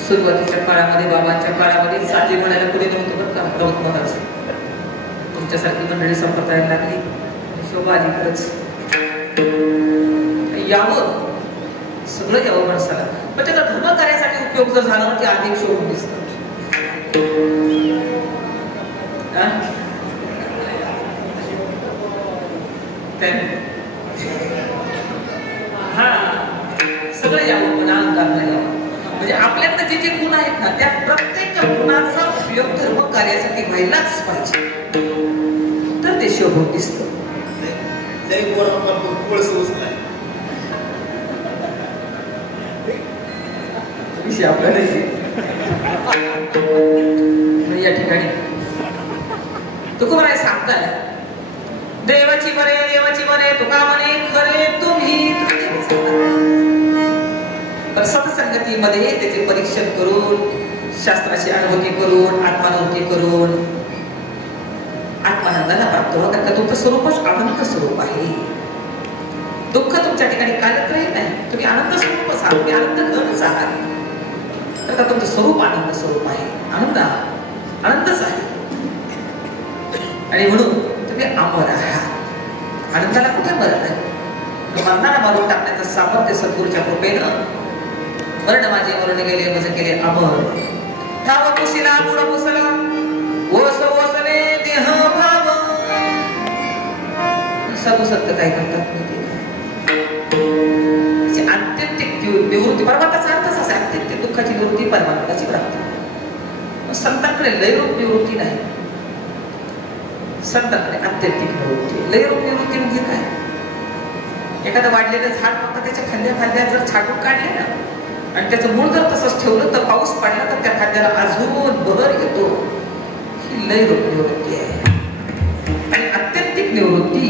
सुरुवातीच्या काळामध्ये बाबांच्या काळामध्ये साधी म्हणायला पुढे नव्हतं बरं का प्रमुख महाराज. तुमच्यासारखी मंडळी संपतायला लागली, शोभा आली खरंच. यावं सगळं यावं माणसाला, पण त्याचा धर्म कार्यासाठी उपयोग जर झाला ना ते अधिक शोभून दिसतं. हा सगळं यावं पण अंगात नाही यावं. म्हणजे आपल्याकडे जे जे गुण आहेत ना त्या प्रत्येक गुणाचा उपयोग धर्म कार्यासाठी व्हायलाच पाहिजे, तर ते शोभून दिसतं. आपल्याला या ठिकाणी तुकोबाराय सांगताय, देवाची बरे तुका म्हणे खरे तुम्ही. तर सत्संगतीमध्ये त्याचे परीक्षण करून, शास्त्राची अनुभूती करून, आत्मानुभूती करून आत्मानंदाला प्राप्त व्हा. कारण का तुमचं स्वरूपच आनंद स्वरूप आहे. दुःख तुमच्या ठिकाणी कालत्रही नाही, तुम्ही आनंद स्वरूपच आहात, तुम्ही आनंद घनच आहात. तर का तुमचं स्वरूप आनंद स्वरूप आहे, आनंदच आहे. आणि म्हणून तुम्ही अमर आहात. आनंदाला कुठे मरण आहे? मरणाला मारून टाकण्याचं सामर्थ्य सद्गुरूच्या कृपेनं. मरण माझे मरण गेले मज केले अमर. ठाव कुशीला बुड कुसला ओस ओसले देह भाव. साधू संत काय करतात माहिती का? आत्यंतिक निवृत्ती, परमात्माचा अर्थच असा आत्यंतिक दुःखाची निवृत्ती, परमात्माची प्राप्ती. संतांकडे लयरूप निवृत्ती नाही, संतांकडे आत्यंतिक निवृत्ती. लयरूप निवृत्ती म्हणजे काय? एखादं वाढलेलं झाड फक्त त्याच्या खांद्या जर छाटून काढले ना आणि त्याचं मूळ जर तसंच ठेवलं तर पाऊस पडला तर त्या खांद्याला अजून बहर येतो. ही लयरूप निवृत्ती आहे. आणि आत्यंतिक निवृत्ती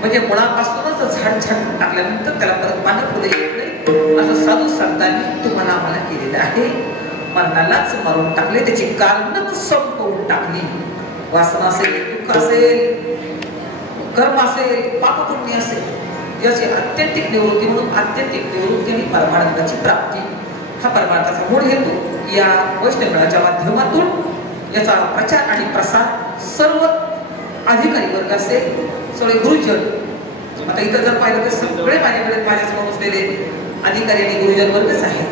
म्हणजे मुळापासूनच झाड छाटून टाकल्यानंतर त्याला परत पानं फुले येत नाही, असं साधू संतांनी तुम्हाला आम्हाला केलेलं आहे. मरणालाच मारून टाकले, त्याची कारणच संपवून टाकली. वासना असेल, दुःख असेल, कर्म असेल, पापपुण्य असेल, याची आत्यंतिक निवृत्ती. म्हणून आत्यंतिक निवृत्ती आणि परमानंदाची प्राप्ती हा परमार्थाचा मूळ हेतू या वैष्णवाच्या माध्यमातून याचा प्रचार आणि प्रसार सर्व अधिकारी वर्ग असेल, सगळे गुरुजन. आता इथं जर पाहिलं तर सगळे माझ्यासमोर असलेले अधिकारी आणि गुरुजन वर्गच आहेत.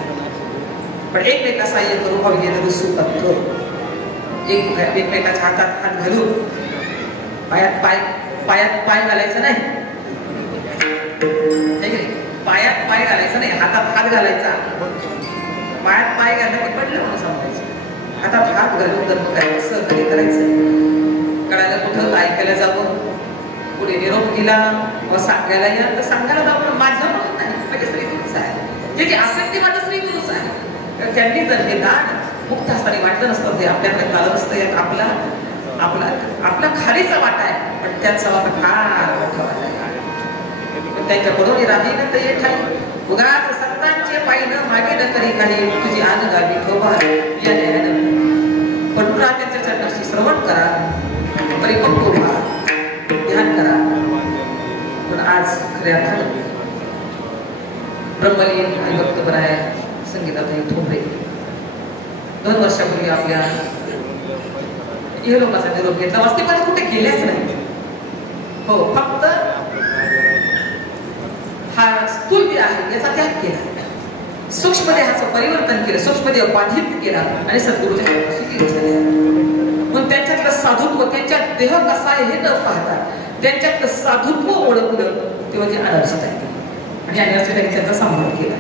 पण एकमेका सहाय्य करू हवी सुपत्र, एकमेकाच्या हातात हात घालून पायात पाय घालायचं नाही, पायात पाय घालायचं नाही, हातात हात घालायचा. पायात पाय घालला की पडलं म्हणून समजायचं, हातात हात घालून धर्म करायचं, सहकार्य करायचं. कळायला कुठं ऐकायला जावं, पुढे निरोप दिला व सांगायला या तर सांगायला जावं. माझं म्हणून नाही, माझ्या स्त्री गुरुच आहे, जे असेल ते माझं स्त्री गुरुच आहे. तर त्यांनी जर हे दान मुक्त असताना वाटलं नसतं, ते आपल्याकडे कालं नसतं. यात आपला खालीचा वाटा आहे, पण त्याचा वाटा फार मोठा वाटा आहे. पण त्यांच्याकडून राही न ते ठाई उगाच संतांचे पायनं मागे न करी काही, तुझी आन गावी ठोबा या न्यायानं. पण त्यांच्या चरणाशी श्रवण करा, परिपक्व व्हा, ध्यान करा. पण आज खऱ्या अर्थानं ब्रह्मलीन आणि भक्तपराय संगीताताई ठोंबरे 2 वर्षापूर्वी आपल्या हे लोकांचा निरोप घेतला. वास्तविक कुठे गेल्याच नाही. हो, फक्त हा स्थूल देह आहे याचा त्याग केला, सूक्ष्म देहाचं परिवर्तन केलं, सूक्ष्म देह बाधित केला आणि सद्गुरूच्या चरणाशी झाले. पण त्यांच्यातलं साधुत्व, त्यांच्या देह कसा आहे हे न पाहता त्यांच्यातलं साधुत्व ओळखलं, ते म्हणजे अनर्सताई. आणि अनर्सताई त्यांचा सांभाळ केला.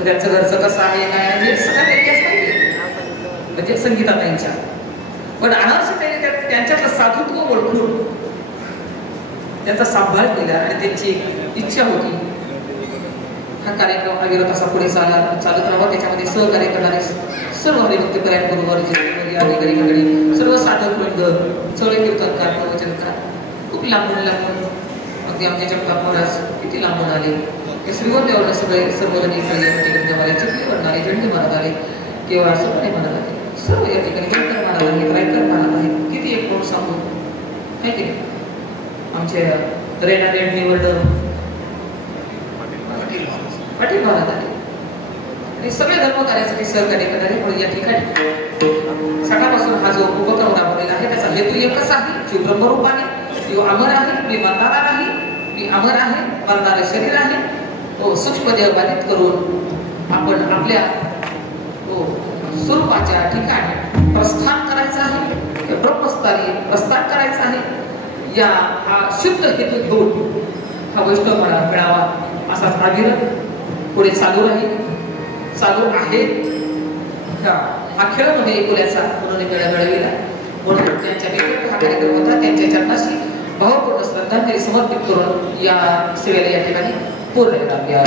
तर त्यांचं घरचं कसं आहे काय आहे सगळं त्यांच्याच पाहिजे, म्हणजे संगीताताईंच्या. पण अनावश्यक त्यांच्यातलं साधुत्व ओळखून त्यांचा सांभाळ केला आणि त्यांची इच्छा होती हा कार्यक्रम अविरत असा पुढे चालत राहावा. त्याच्यामध्ये सहकार्य करणारे सर्व हरिभक्तपरायण गुरुवार अधिकारी मंडळी, सर्व साधक मंडळ, चवळे कीर्तनकार, प्रवचनकार खूप लांबून अगदी आमच्या जगताप महाराज किती लांबून आले. हे श्रीवर देवाला सगळे सर्वजण इकडे चिखली वरणारे, झेंडे मारत आले, केवळ सगळे म्हणत आले, सर्व या ठिकाणी कीर्तन मारत आहेत, रायकर मारत आहेत. किती एक कोण सांगू नाही की आमच्या रेणा रेडणीवर पाटील मारत आले आणि सगळे धर्म कार्यासाठी सहकार्य करणारे. म्हणून या ठिकाणी सकाळपासून हा जो उपक्रम राबवलेला आहे त्याचा हेतू एकच आहे, जीव ब्रह्मरूप आहे, जीव अमर आहे, मी मरणारा नाही, मी अमर आहे, मरणारे शरीर आहे. सूक्ष्म देह बाधित करून आपण आपल्या स्वरूपाच्या ठिकाणी प्रस्थान करायचं आहे, ब्रह्मस्थानी प्रस्थान करायचं आहे. या हा शुद्ध हेतू घेऊन हा वैष्णव मिळावा असाच अविरत पुढे चालू राहील, चालू आहे. हा खेळ मध्ये एकुल्याचा म्हणून वेळा घडविला. म्हणून त्यांच्या हा कार्यक्रम होता. त्यांच्या चरणाशी भावपूर्ण श्रद्धांजली समर्पित करून या सेवेला या ठिकाणी पूर्ण करा.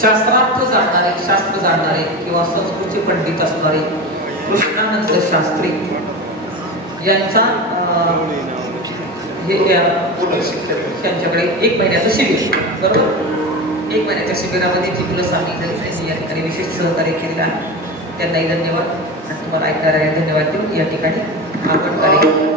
शास्त्रार्थ जाणणारे, शास्त्र जाणणारे किंवा संस्कृतचे पंडित असणारे कृष्णानंद शास्त्री यांचा हे त्यांच्याकडे 1 महिन्याचं शिबिर, बरोबर 1 महिन्याच्या शिबिरामध्ये जी मुलं सामील झाली त्यांनी या ठिकाणी विशेष सहकार्य केलेलं आहे. त्यांनाही धन्यवाद आणि तुम्हाला ऐकणाऱ्या धन्यवाद देऊन या ठिकाणी आपण कार्यक्रम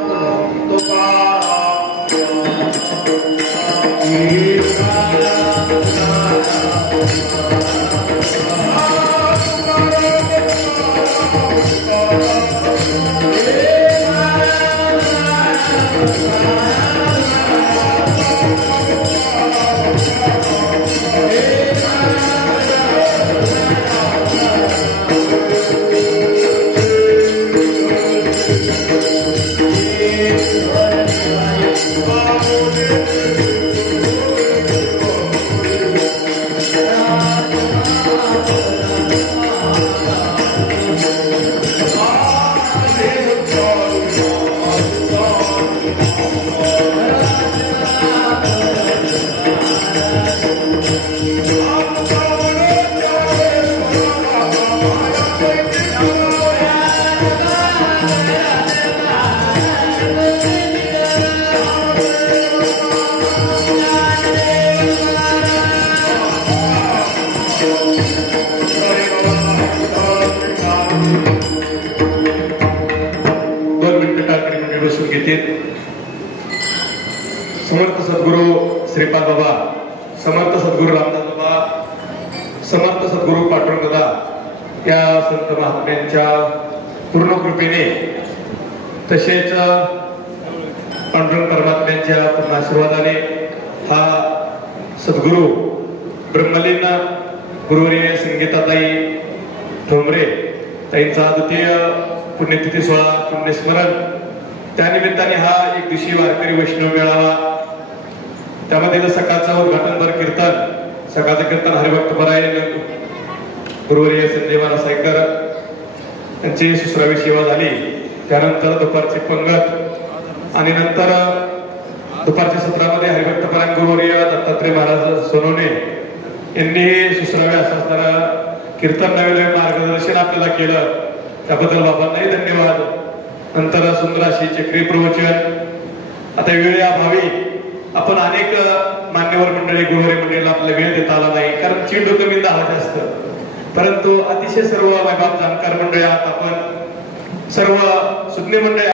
समर्थ सद्गुरु श्रीपाद बाबा, समर्थ सद्गुरु रामदास बाबा, समर्थ सद्गुरु पांडुरंग दादा या संत महात्म्यांच्या पूर्ण कृपेने तसेच पांडुरंग परमात्म्यांच्या पूर्ण आशीर्वादाने हा सद्गुरु ब्रह्मलीन गुरुवर्य संगीताताई ठोंबरे त्यांचा द्वितीय पुण्यतिथी सोहळा पुण्यस्मरण, त्यानिमित्ताने हा 1 दिवसीय वारकरी वैष्णव मेळावा, त्यामध्ये सकाळचं उद्घाटनपर कीर्तन, सकाळचं कीर्तन हरिभक्तपरायण गुरुवर्य संजय महाराज सायकर यांची सुसरावी सेवा झाली. त्यानंतर दुपारची पंगत आणि नंतर दुपारच्या सत्रामध्ये हरिभक्तपरायण गुरुवर्य दत्तात्रय महाराज सोनवणे यांनी सुसरावे असणारा कीर्तन नवीन मार्गदर्शन आपल्याला केलं, त्याबद्दल बाबांनाही धन्यवाद. नंतर सुंदर अशी चक्री प्रवचन. आता वेळेअभावी आपण अनेक मान्यवर मंडळी गुरुवारी मंडळीला आपला वेळ देता आला नाही, कारण चेंडू कमी धावायचे असतं, परंतु अतिशय सर्व वैभव जाणकार मंडळी आहात आपण, सर्व सुज्ञ मंडळी